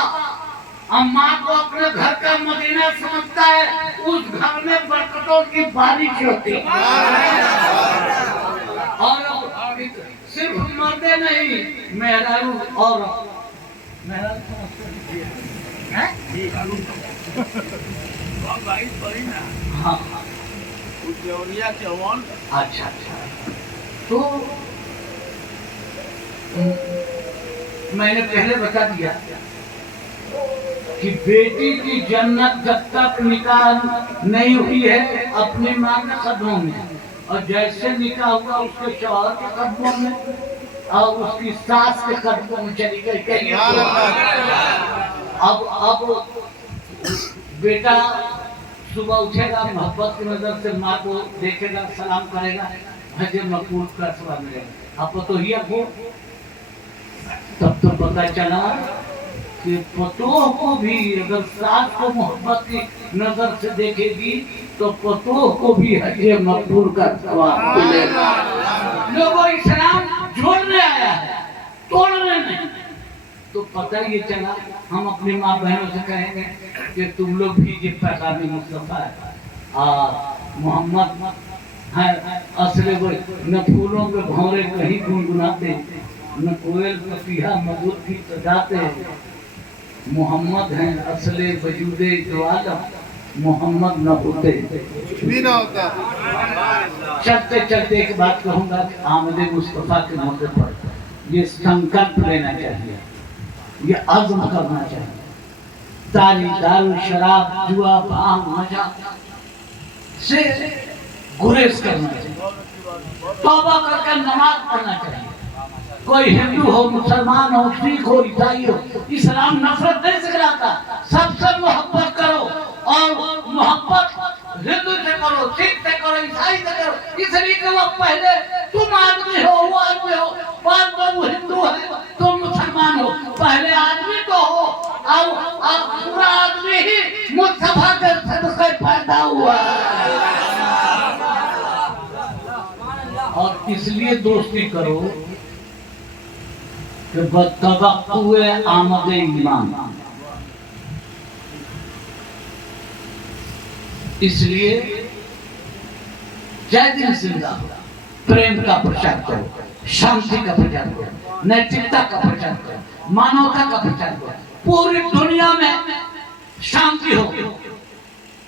और माँ को अपने घर का मदीना समझता है, उस घर में बरकतों की बारिश होती है। और सिर्फ मर्दे नहीं, मेहरारू और हाँ, अच्छा। तो मैंने पहले बता दिया कि बेटी की जन्नत जब तक निकाह नहीं हुई है अपनी माँ के कदमों में, और जैसे निकाह हुआ उसके शौहर के कदमों में और उसकी सास के कदमों में चली गई। अब बेटा सुबह उठेगा, मोहब्बत की नजर से माँ को देखेगा, सलाम करेगा, हज मकबूल का सवाब मिलेगा। अब तो ही को तब तो पता चला कि पतोह को भी अगर सास को मोहब्बत की नजर से देखेगी तो पतोह को भी हज मकबूल का सवाब मिलेगा। लोगों इस्लाम जोड़ने आया है, तोड़ने नहीं। तो पता ये चला हम अपनी माँ बहनों से कहेंगे कि तुम लोग भी ये पैगामी मुस्तफा है और मोहम्मद है असले वही, न फूलों के भौरे कहीं गुनगुनाते, न कोयल पपीहा मधुर की सजाते, मोहम्मद हैं असले वजूदे जो आलम, मोहम्मद न होते भी ना होता। चलते चलते एक बात कहूंगा कि आमद मुस्तफा के मौके पर ये संकल्प लेना चाहिए, ये अज़्म करना चाहिए, तारी दारू शराब जुआ भांग नशा से गुरेज करना चाहिए, तौबा करके नमाज पढ़ना चाहिए। कोई हिंदू हो, मुसलमान हो, सिख हो, ईसाई हो, इस्लाम नफरत नहीं सिखाता, सबसे मोहब्बत करो और मोहब्बत हिंदू से करो, सिख से करो, ईसाई से करो, इसलिए कि वो पहले तुम आदमी हो, वो आदमी हो, बाद में वो हिंदू है, तुम मुसलमान हो, पहले आदमी तो हो और पूरा आदमी ही मुस्तफा के सदक़े पैदा हुआ और इसलिए दोस्ती करो कि बतवक्कुए आमद ईमान, इसलिए जय दिन जिंदा प्रेम का प्रचार करो, शांति का प्रचार करो, नैतिकता का प्रचार करो, मानवता का प्रचार करो, पूरी दुनिया में शांति हो।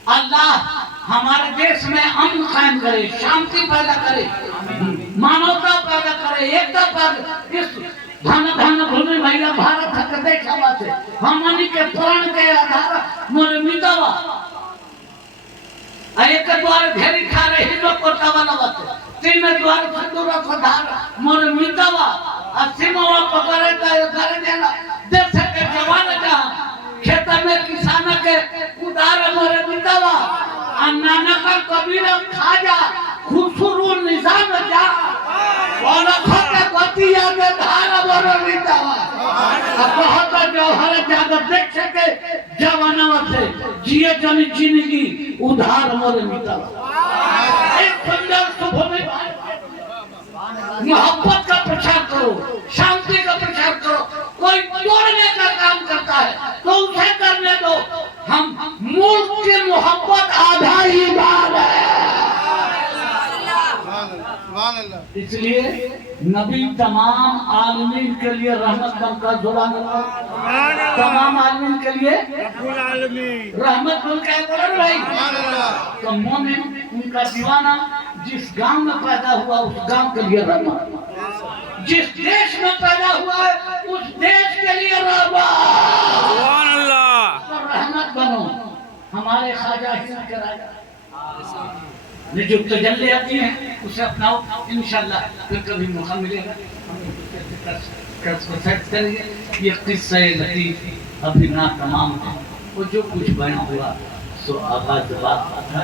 अल्लाह हमारे देश में अमन कायम करे, शांति पैदा करे, मानवता पैदा करे, एकता पैदा। इस धन धन भूमि भैया भारत हक देखा से हमनी के प्राण के आधार मोर मिटावा एक द्वार घेरी खा रहे हिंदू को तवनवत, तीन द्वार खंडूर सधार मोर मिटावा सीमावा पकड़े करे देना देश के जवान जहां खेत में किसान के उदार मोर मिटावा नाना का कबीर खाजा खुसरू निजाम जा और खत गतिया में धार मोर मिटावा बहुत जौहर जागर देख सके जवानवा से जिए जन जिंदगी उधार मोर मिटावा। एक सुंदर सुभूमि मोहब्बत का प्रचार करो, शांति का प्रचार करो। कोई तोड़ने का काम करता है तो उसे करने दो, हम मुल्क की मोहब्बत आधा ही बात है। इसलिए नबी तमाम आलमीन के लिए रहमत बनकर जुबान, तमाम आलमीन के लिए रहमत बनकर बोल भाई। तो मोमिन उनका दीवाना जिस गांव में पैदा हुआ उस गांव के लिए रहमत, जिस देश में पैदा हुआ है उस देश के लिए रहमत। तो रहमत बनो। हमारे ख्वाजा हिंद के राजा ने जो तजल्ली आती है उसे अपनाओ, इंशाल्लाह फिर कभी मौका मिलेगा करेंगे। ये किस्सा लतीफ अभी ना तमाम है, वो जो कुछ बयान हुआ सो आगाज बात था।